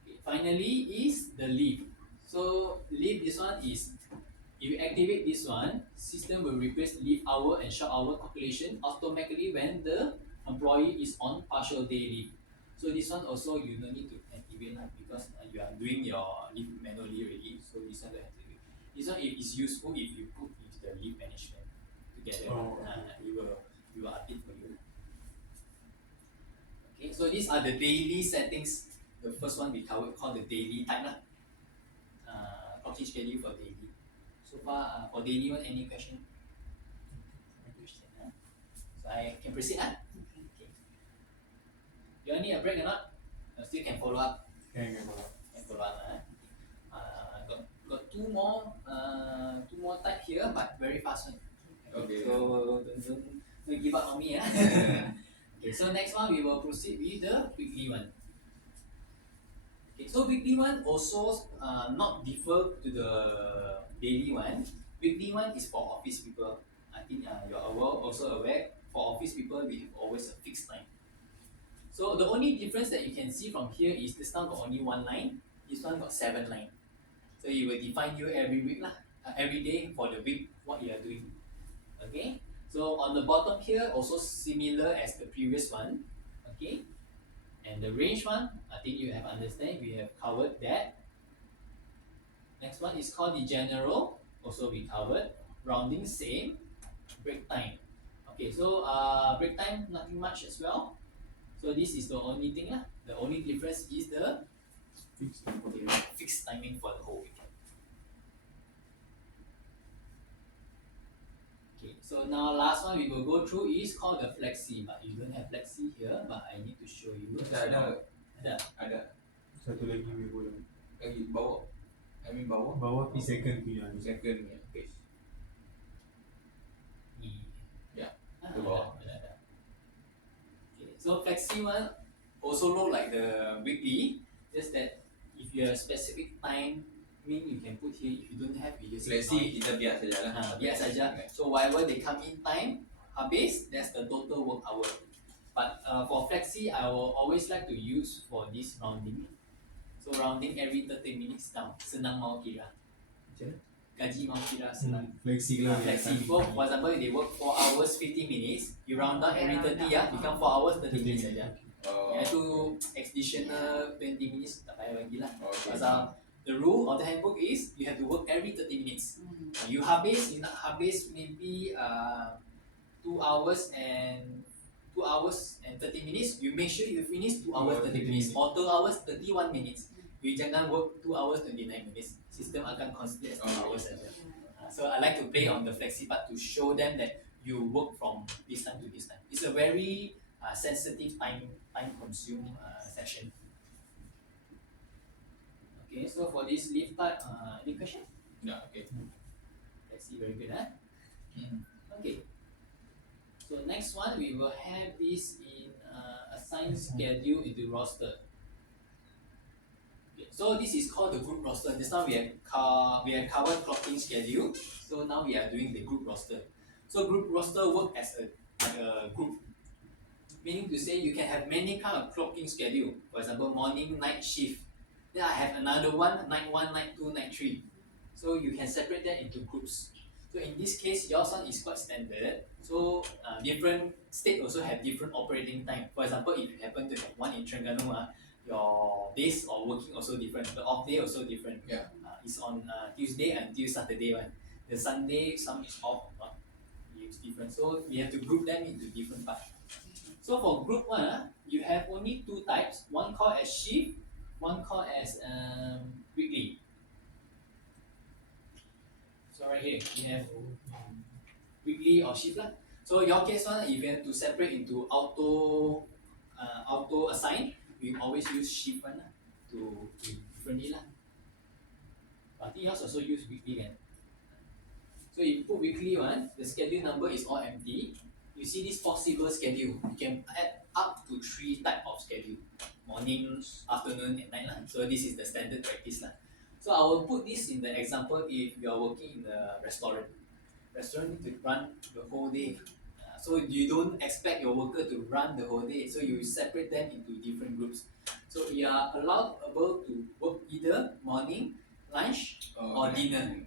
Okay, finally is the leave. So leave, this one is, if you activate this one, system will replace leave hour and short hour calculation automatically when the employee is on partial day leave. So this one also you don't need to activate because you are doing your leave manually already. So this one don't have to do. This one is useful if you put with the leave management together. It will update for you. Okay, so these are the daily settings. The first one we covered called the daily type lah. Clocking schedule for daily. So far for daily one, any question? So I can proceed lah. Okay. You want need a break or not? Still can follow up. Can Follow up. Got two more type here, but very fast one. Okay. So don't give up on me. Okay, so next one we will proceed with the weekly one. Okay, so weekly one also not differ to the daily one. Weekly one is for office people. I think you're also aware, for office people we have always a fixed time. So the only difference that you can see from here is this one got only one line, this one got 7 lines. So it will define you every week lah, every day for the week what you are doing. Okay, so on the bottom here also similar as the previous one. Okay, and the range one, I think you have understand, we have covered that. Next one is called the general, also we covered. Rounding same. Break time. Okay, so break time nothing much as well. So this is the only thing lah. The only difference is the fixed timing for the whole week. Okay, so now last one we will go through is called the flexi, but you don't have flexi here, but I need to show you. Ada. Satu lagi we boleh. Lagi bawah. Bawah. Bawah P second punya. Second punya page. Ya, Ada. bawah. Okay, so flexi one also look like the weekly, just that if you have specific time, you can put here. If you don't have, you just Flexi kita biar saja lah. biar saja. So whatever they come in time, habis, that's the total work hour. But for flexi, I will always like to use for this rounding. So rounding every 30 minutes down. Senang mau kira. Gaji mau kira senang. Flexi lah. Flexi. For example, they work 4 hours 50 minutes. You round down every 30 become 4 hours 30 minutes saja. Yang tu additional 20 minutes tak payah lagi lah. Pasal the rule of the handbook is you have to work every 30 minutes. You nak habis maybe 2 hours and 30 minutes. You make sure you finish 2 hours 30 minutes or 2 hours 31 minutes. You jangan work 2 hours 29 minutes. System akan consider as 2 hours saja. So I like to play on the flexi part to show them that you work from this time to this time. It's a very sensitive time consume session. Okay, so for this leave type, any question? Ya, okay. Let's see, very good, huh? Okay. So next one, we will have this in assigned schedule into roster. Okay, so this is called the group roster. Just now we have covered clocking schedule. So now we are doing the group roster. So group roster work as a group. Meaning to say you can have many kind of clocking schedule. For example, morning, night shift. Then I have another one, night 1, night 2, night 3. So you can separate that into groups. So in this case, your one is quite standard. So different state also have different operating time. For example, if you happen to have one in Terengganu, your days of working also different. The off day also different. Yeah. It's on Tuesday until Saturday one. The Sunday some is off, it's different. So we have to group them into different parts. So for group one, you have only 2 types. One called as shift, one called as weekly. So right here we have weekly or shift lah. So your case one, if you have to separate into auto assign, we always use shift one lah to differently lah. But I think yours also use weekly kan. So if you put weekly one, the schedule number is all empty. You see this possible schedule. You can add up to 3 type of schedule: morning, afternoon, and night lah. So this is the standard practice lah. So I will put this in the example if you are working in a restaurant. Restaurant need to run the whole day. So you don't expect your worker to run the whole day. So you separate them into different groups. So you are able to work either morning, lunch, or dinner.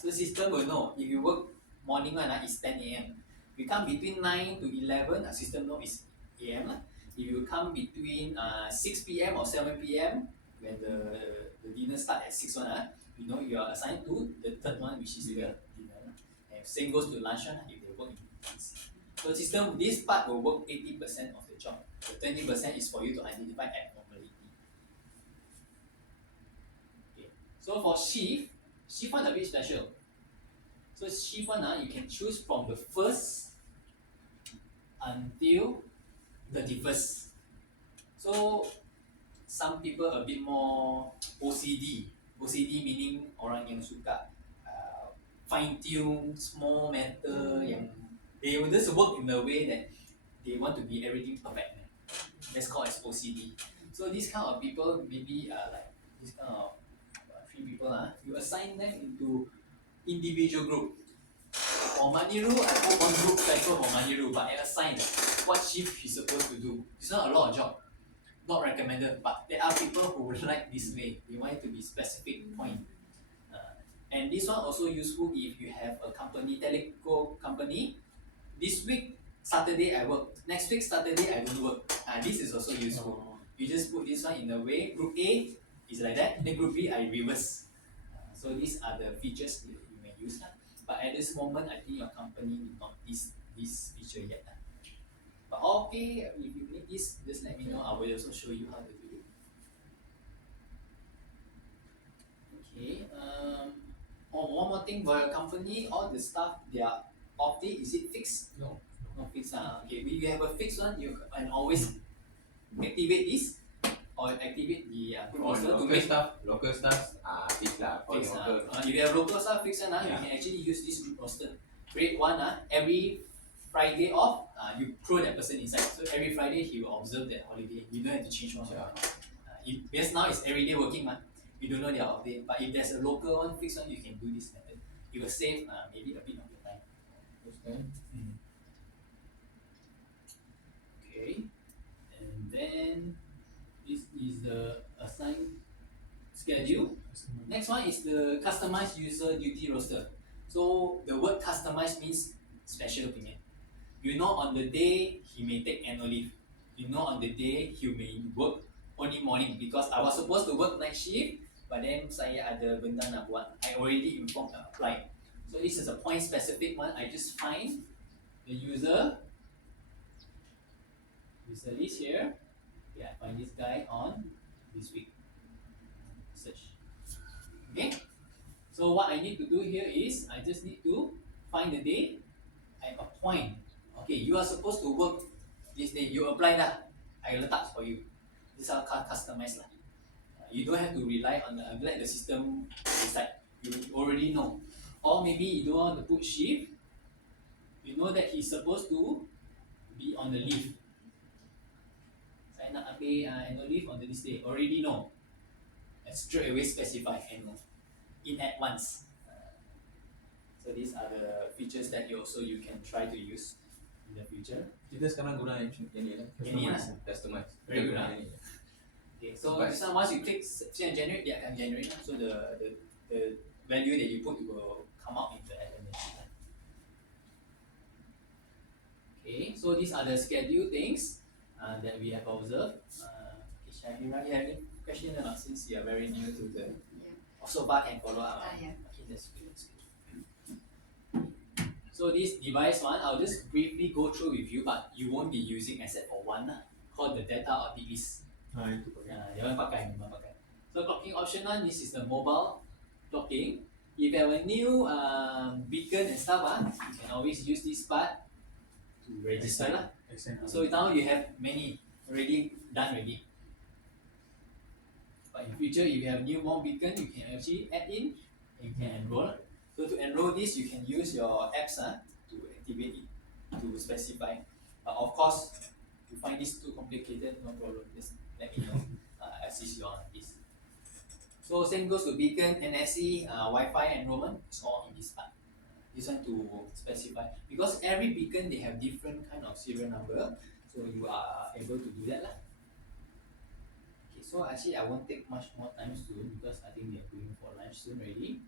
So system will know if you work morning one is 10 a.m. If you come between 9 to 11, system know is a.m. If you come between 6 p.m. or 7 p.m. when the dinner start at 6 one, you know you are assigned to the third one which is the dinner. And same goes to lunch one if they work in evenings. So system, this part will work 80% of the job. The 20% is for you to identify abnormality. Okay. So for shift one a bit special. So shift one, you can choose from the first until 31st. So some people a bit more OCD. OCD meaning orang yang suka fine tune small matter yang they will just work in the way that they want to be everything perfect. That's called as OCD. So this kind of people maybe like this kind of three people you assign them into individual group. For Maniru, I put one group title for Maniru, but I assign what shift he's supposed to do. It's not a lot of job, not recommended, but there are people who would like this way. They want it to be specific point. And this one also useful if you have a company, teleco company. This week, Saturday I work. Next week, Saturday I don't work. This is also useful. You just put this one in a way. Group A is like that, then group B I reverse. So these are the features you may use. But at this moment, I think your company did not this feature yet. But okay, if you need this, just let me know. I will also show you how to do it. Okay. One more thing for your company, all the staff, their off day, is it fixed? No. Not fixed. Okay, if you have a fixed one, you can always activate this or activate the roster to make local staff fixed lah. fixed. If you have local staff fixed one, you can actually use this group roster. Create one every Friday off, you throw that person inside. So every Friday he will observe that holiday. You don't have to change one. Because now it's everyday working man. You don't know their off day. But if there's a local one, fixed one, you can do this method. You will save maybe a bit of your time. Okay. And then this is the assigned schedule. Next one is the customized user duty roster. So the word customized means special opinion. You know on the day he may take annual leave. You know on the day he may work only morning because I was supposed to work night shift, but then saya ada benda nak buat. I already informed and applied. So this is a point specific one. I just find the user. User is here. Okay, I find this guy on this week. Search. Okay. So what I need to do here is I just need to find the day. I appoint. Okay, you are supposed to work this day. You apply lah. I letak for you. This are customized lah. You don't have to rely on let the system decide. You already know. Or maybe you don't want to put shift. You know that he's supposed to be on the leave. Saya nak ambil annual leave on this day. Already know. And straight away specify annual. In advance. So these are the features that you can try to use in the future. Kita sekarang guna yang ni lah. Customize. Very good lah. Okay, so this one once you click save and generate, dia akan generate. So the value that you put will come out in the element. Okay, so these are the schedule things that we have observed. Shahira, you have any question or not? Since you are very new to the, so far can follow up. Yeah. Okay, that's good. So this device one, I'll just briefly go through with you, but you won't be using except for one called the data audit list. Itu pakai. Dia orang pakai, memang pakai. So clocking option one, this is the mobile clocking. If you have a new beacon and stuff, you can always use this part to register lah. So now you have many already done already. But in future, if you have new more beacon, you can actually add in and you can enroll. So to enroll this, you can use your apps to activate it, to specify. But of course, if you find this too complicated, no problem. Just let me know. Assist you on this. So So same goes to beacon, NFC, Wi-Fi enrollment. It's all in this part. This one to specify because every beacon they have different kind of serial number, so you are able to do that lah. Okay, so actually I won't take much more time soon because I think we are going for lunch soon already.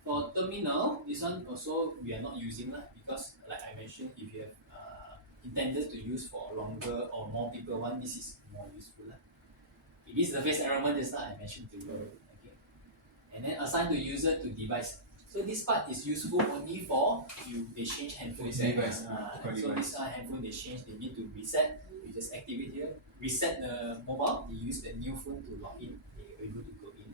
For terminal, this one also we are not using lah because like I mentioned, if you have intended to use for longer or more people want, this is more useful lah. Okay, this is the face enrollment just now I mentioned to you. Okay, and then assign to user to device. So this part is useful only for you. They change handphone Device, so this handphone they change, they need to reset. You just activate here, reset the mobile. They use the new phone to log in. They are able to go in.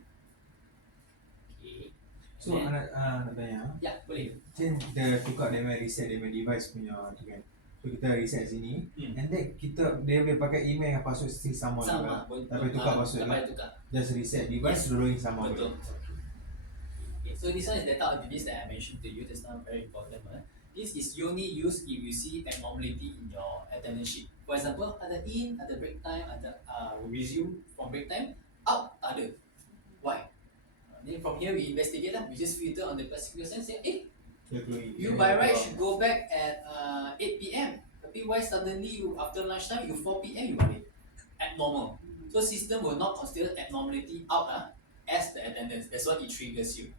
Okay. So And then, nak tanya, ya boleh. Chen kita tukar dia punya reset dia punya device punya tu kan. So kita reset sini, and then dia boleh pakai email yang password still sama juga. Tapi tukar password lah. Just reset device, dulu yang sama. Betul. Okay, so this one is data activities that I mentioned to you. That's not very important one. This is only used if you see abnormality in your attendance sheet. For example, ada in, ada break time, ada resume from break time, out, ada. Why? Then from here we investigate lah. We just filter on the classification and say, you by right should go back at 8 p.m. Tapi why suddenly you after lunchtime you 4 p.m. you balik? Abnormal. So system will not consider abnormality out as the attendance. That's what it triggers you.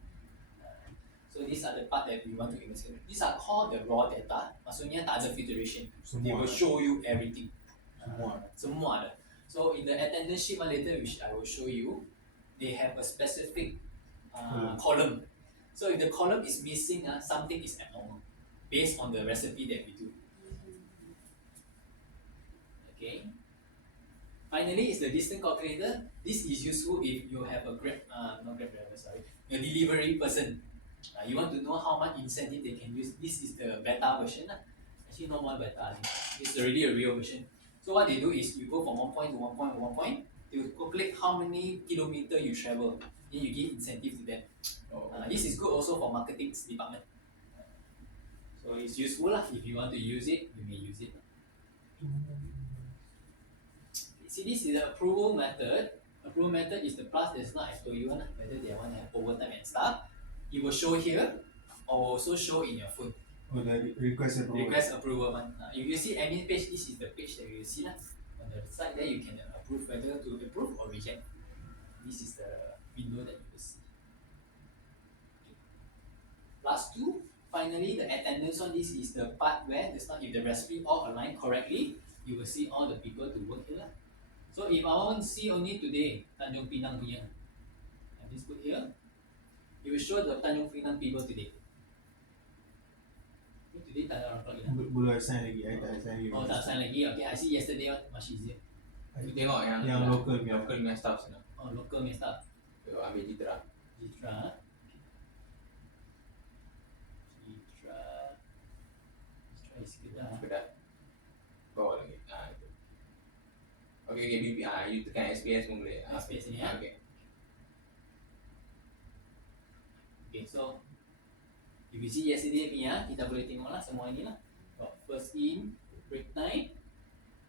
So these are the part that we want to investigate. These are called the raw data. Maksudnya tak ada filtration. They will show you everything. Semua ada. So in the attendance sheet later, which I will show you, they have a specific column. So if the column is missing, something is abnormal based on the recipe that we do. Okay. Finally, is the distance calculator. This is useful if you have a a delivery person. You want to know how much incentive they can use. This is the beta version. Actually, not one beta. It's already a real version. So what they do is you go from one point to one point to one point. You calculate how many kilometer you travel. Then you give incentive to them. This is good also for marketing department. So it's useful lah. If you want to use it, you may use it. See, this is the approval method. Approval method is the plus that's not I told you whether they want to have overtime and stuff. It will show here or also show in your phone. The request approval. Request approval one. If you see any page, this is the page that you will see lah. On the side there, you can approve whether to approve or reject. This is the window that you will see. Okay. Last two. Finally, the attendance on this is the part where if the recipe all aligned correctly, you will see all the people to work here lah. So if I want to see only today, Tanjung Pinang punya, I just put here. It will show the Tanjung Pinang people today. Today tak ada orang log in. Belum assign lagi, I tak assign lagi. Oh, tak assign lagi. Okay, I see yesterday one much easier. You tengok yang local punya staff sana. Oh, local punya staff. You ambil Jitra. Jitra. Is Kedah. Bawah lagi. Itu. Okay, BP. You tekan SPS pun boleh. SPS ni ya. Okay. Okay, so if you see yesterday punya, kita boleh tengok lah semua ini lah. First in, break time.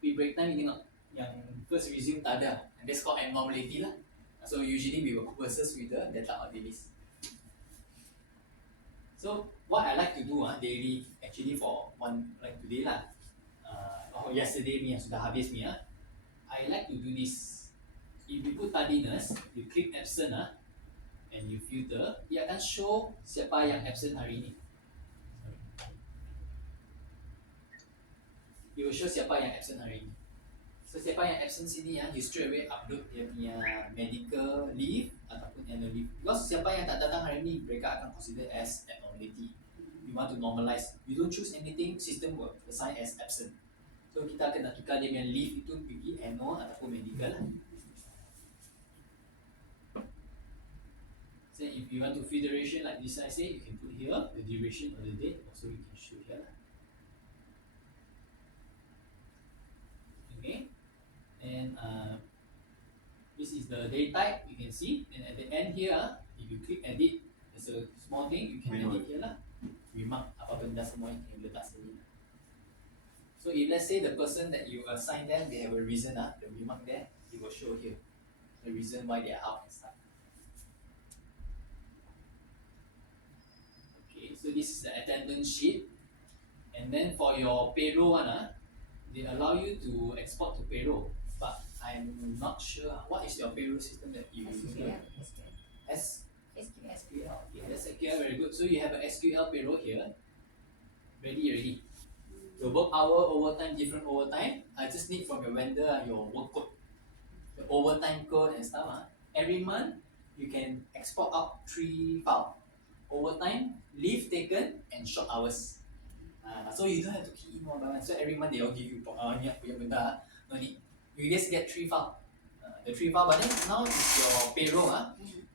Break time ni tengok yang first resume tak ada. And that's called abnormality lah. So usually we will versus with the data activities. So what I like to do daily, actually for one like today lah, yesterday punya sudah habis punya, I like to do this. If you put tardiness, you click absent and you filter, dia akan show siapa yang absent hari ini. It will show siapa yang absent hari ini. So siapa yang absent sini you straight away upload dia punya medical leave ataupun annual leave. Because siapa yang tak datang hari ini, mereka akan consider as abnormality. You want to normalize. You don't choose anything, system will assign as absent. So kita kena tukar dia punya leave itu pergi annual ataupun medical lah. So if you want to feed duration like this I say, you can put here the duration of the day, also you can show here lah. Okay, and this is the day type you can see, and at the end here, if you click edit, there's a small thing you can edit here lah. Remark apa benda semua yang letak sini. So if let's say the person that you assign them, they have a reason the remark there, it will show here. the reason why they are out and stuff. Okay, so this is the attendance sheet. And then for your payroll one, they allow you to export to payroll. But I'm not sure what is your payroll system that you use. SQL. S SQL. SQL. Okay, that's SQL, very good. So you have a SQL payroll here. Ready. The work hour, overtime, different overtime. I just need from your vendor your work code, the overtime code and stuff. Every month you can export out 3 files: overtime, leave taken, and short hours. So you don't have to key in one by one. So every month they will give you ni aku punya benda. No need. You just get 3 files. The 3 files, but then now it's your payroll.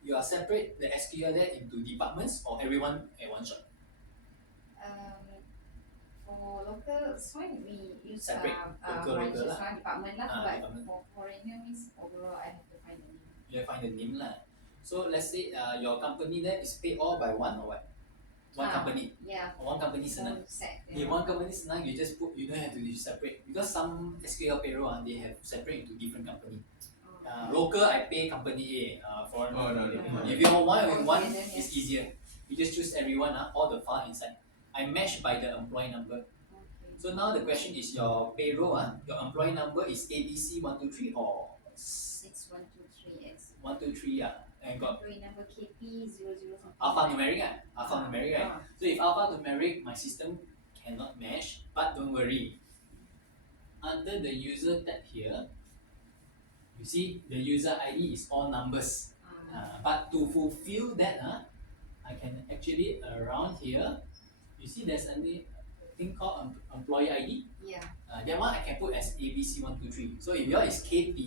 You are separate the SQL there into departments or everyone at one shot. For local one we use Separate. Local branches lah. department lah. But Department. for foreigner means overall I have to find the name. You have to find the name lah. So let's say your company there is paid all by one or what? One company. Yeah. Or one company senang. Set. If one company senang, you just put. You don't have to do separate because some SQL payroll they have separate into different company. Local I pay company A. Foreign. No. If you want with one, Okay, then it's easier. You just choose everyone. All the file inside. I match by the employee number. Okay. So now the question is your payroll. Your employee number is ABC123 or 6123X. 123. And got Employee number KP 00 something. alphanumeric. Alphanumeric, right? So if alphanumeric, my system cannot match. But don't worry. Under the user tab here, you see the user ID is all numbers. But to fulfill that, I can actually around here. You see there's a thing called employee ID. Yeah. That one I can put as ABC123. So if yours is KP,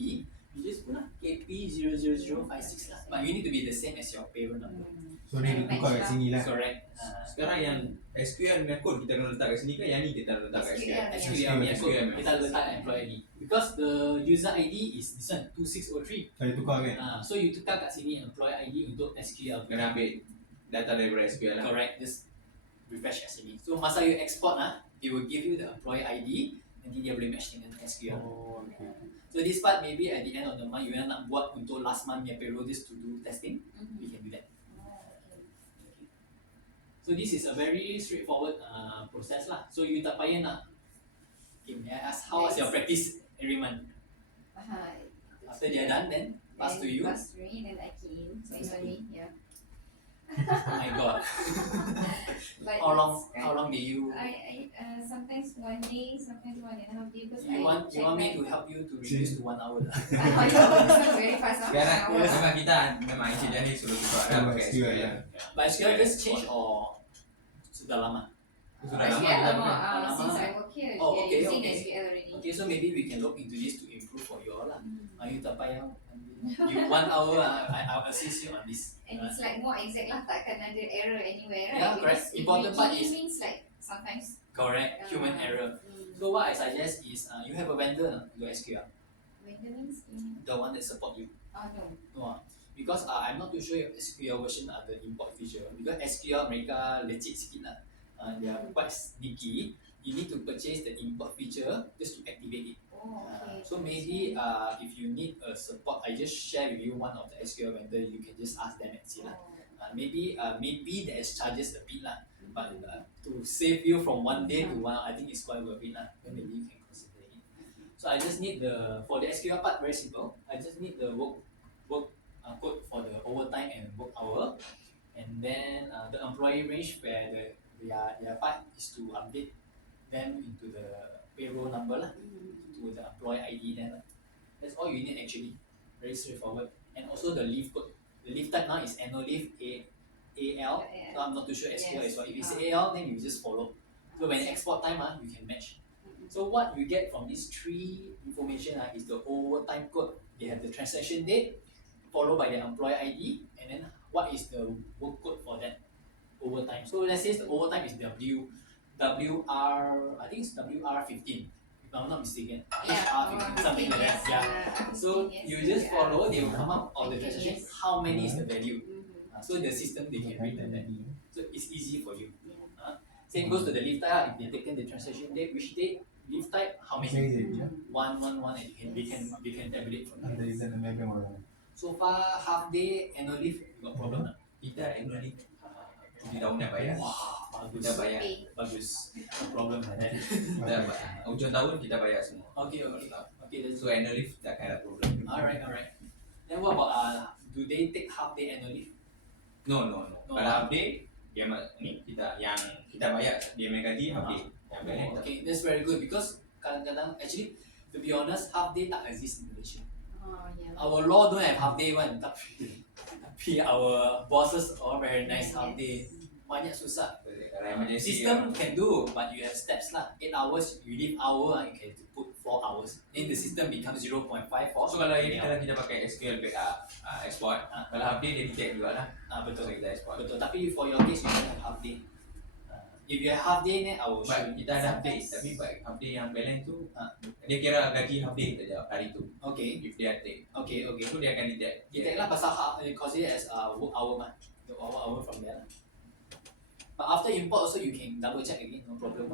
you just put KP00056 lah. But you need to be the same as your payroll number. So dia tukar kat sini lah. Correct. Sekarang yang SQL punya code kita kena letak kat sini kan, yang ni kita letak kat SQL. SQL punya code kita letak employee ID. Because the user ID is this one 2603. Saya tukar kan. So you tukar kat sini employee ID untuk SQL. Kena ambil data daripada SQL lah. Correct. Just refresh kat sini. So masa you export it will give you the employee ID. Nanti dia boleh match dengan SQL. Oh, okay. So this part maybe at the end of the month you nak buat untuk last month punya payroll just to do testing, we can do that. Okay. So this is a very straightforward process lah. So you tak payah nak. Okay, may I ask how was your practice every month? After they are done, then pass to you. Pass to me, then I key in. So it's on me. Yeah. Oh my god. But How it's long did you? I sometimes 1 day, sometimes 1.5 days. Because You want me to help you to reduce to 1 hour lah? I know it's not very fast. Sekarang memang kita memang engineer ni suruh tukar dah pakai SQL lah. But SQL just change or sudah lama? Sudah Actually, lama. since I work here, Oh, okay, they're using okay. SQL already. Okay, so maybe we can look into this to improve for you all lah. You tak payah. You 1 hour, I'll assist you on this. And it's like more exact lah, takkan ada error anywhere, right? Yeah, correct. Because Important part is means like sometimes. correct human error. So what I suggest is you have a vendor to SQL, Vendor means the one that support you. no. No, because I'm not too sure if SQL version are the import feature. Because SQL mereka leceh sikit lah. They are quite sneaky. You need to purchase the import feature just to activate it. Oh, okay. So maybe if you need a support, I just share with you one of the SQL vendor. You can just ask them and see lah. Maybe there is charges a bit lah. But to save you from 1 day to 1, I think it's quite worth it lah. Then maybe you can consider it. So I just need for the SQL part very simple. I just need the work code for the overtime and work hour, and then the employee range where their part is to update them into the payroll number lah, to the employee ID then. That's all you need actually. Very straightforward. And also the leave code. The leave type now is annual leave AL. So I'm not too sure SQL is what. If it's AL, then you just follow. So when export time, you can match. So what you get from these 3 information is the overtime code. They have the transaction date, followed by the employee ID, and then what is the work code for that overtime. So let's say the overtime is WR, I think it's WR15. If I'm not mistaken, HR15, something like that. Yeah. So you just follow, they will come up on the transaction, how many is the value. So the system they can read that. So it's easy for you. Same goes to the leave type. If they taken the transaction date, which date, leave type, how many? 111, and they can tabulate from there. So far half day annual leave you got problem tak? Kita annually cuti tahun dah bayar. Wah, bagus. Kita bayar. Bagus. No problem like that. Kita hujung tahun kita bayar semua. Okay. Okay, that's So annual leave tak ada problem. alright. Then what about do they take half day annual leave? No. Kalau half day dia ni kita yang kita bayar dia punya gaji half day. Yang balance tak. Okay, that's very good because kadang-kadang actually to be honest half day tak exist in Malaysia. Yeah. Our law don't have half day one, tapi our bosses all very nice half day. Banyak susah. Kalau emergency System can do, but you have steps lah. 8 hours, you leave hour, you can put 4 hours. Then the system becomes 0.54. So kalau kita pakai SQL backup export, kalau half day dia detect juga lah. Betul. So kita export. Betul. Tapi for your case you don't have half day. If you have half day, then I will show But you. kita ada half day, tapi half day yang balance tu dia kira gaji half day kita jawab hari tu. Okay. If dia take. Okay. So dia akan detect. Detect lah pasal consider as work hour mah. The hour from there lah. But after import also you can double check again, no problem.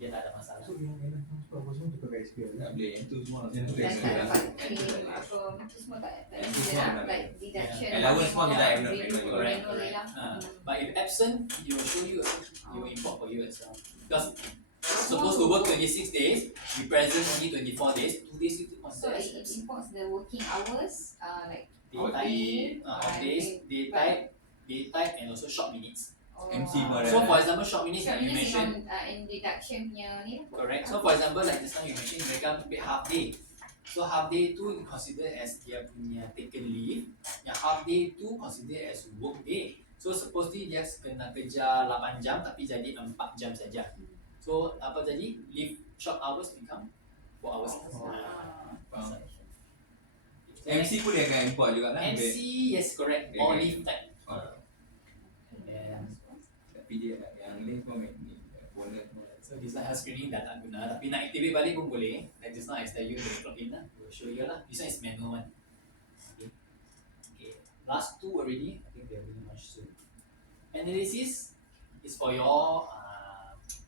Dia tak ada masalah. So yang transport apa semua tukar kat SQL Tak boleh, yang tu semua Yang tu Dan SQL. tak dapat claim apa itu semua tak Itu semua tak like deduction. Allowance semua kita manual, correct. manually lah. But if absent, you will show you, you will import for you as well. Because supposed to work 26 days, you present only 24 days, 2 days you took So it imports the working hours, like day type, and also short minutes. MC pun ada. So for example, short minutes short like you minutes mentioned, in deduction punya ni. correct. So for example, like just now you mentioned, mereka ambil half day. So half day tu consider as dia punya taken leave. Yang half day tu consider as work day. So supposedly dia kena kerja 8 jam tapi jadi 4 jam saja. So apa jadi? Leave short hours become 4 hours. MC pun dia akan import juga lah. MC yes correct. Or leave type. Tapi dia yang ni semua ni bonus semua. So this one health screening dah tak guna, tapi nak activate balik pun boleh. Like just now I tell you the clock in lah. We'll show you lah. This one is manual one. Okay. Last two already. I think they're really much soon. Analysis is for your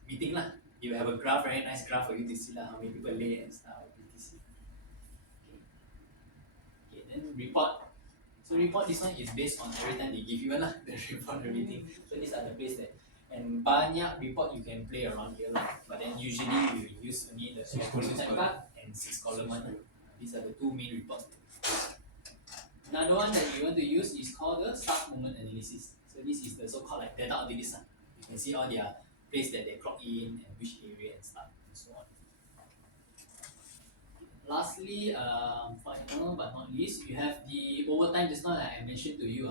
meeting lah. You have a graph, very nice graph for you to see lah how many people late and stuff. etc. Okay. Then report. So report this one is based on every time they give you one lah, the report everything. So these are the place that and banyak report you can play around here lah. But then usually we use only the 6 column card and 6 column one lah. These are the two main reports. Another one that you want to use is called the start moment analysis. So this is the so-called like data analysis lah. You can see all their place that they clock in and which area and stuff and so on. Lastly, final but not least, you have the overtime just now that I mentioned to you.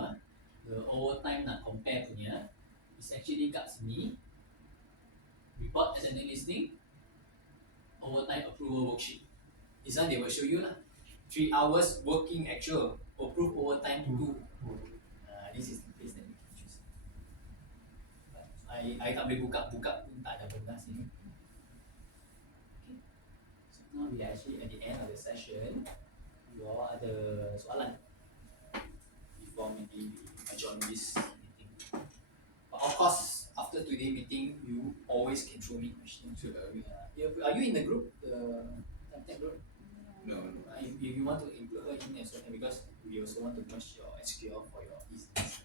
The overtime nak compare punya is actually kat sini. Report as an listening, overtime approval worksheet. This one they will show you lah. 3 hours working actual, approve overtime 2. This is the place that you can choose. But I tak boleh buka pun tak ada benda sini. Now we are actually at the end of the session. You all ada soalan before maybe we adjourn this meeting. But of course, after today's meeting, you always can throw me questions. Are you in the group, the contact group? No. If you want to include her in as well, because we also want to merge your SQL for your business.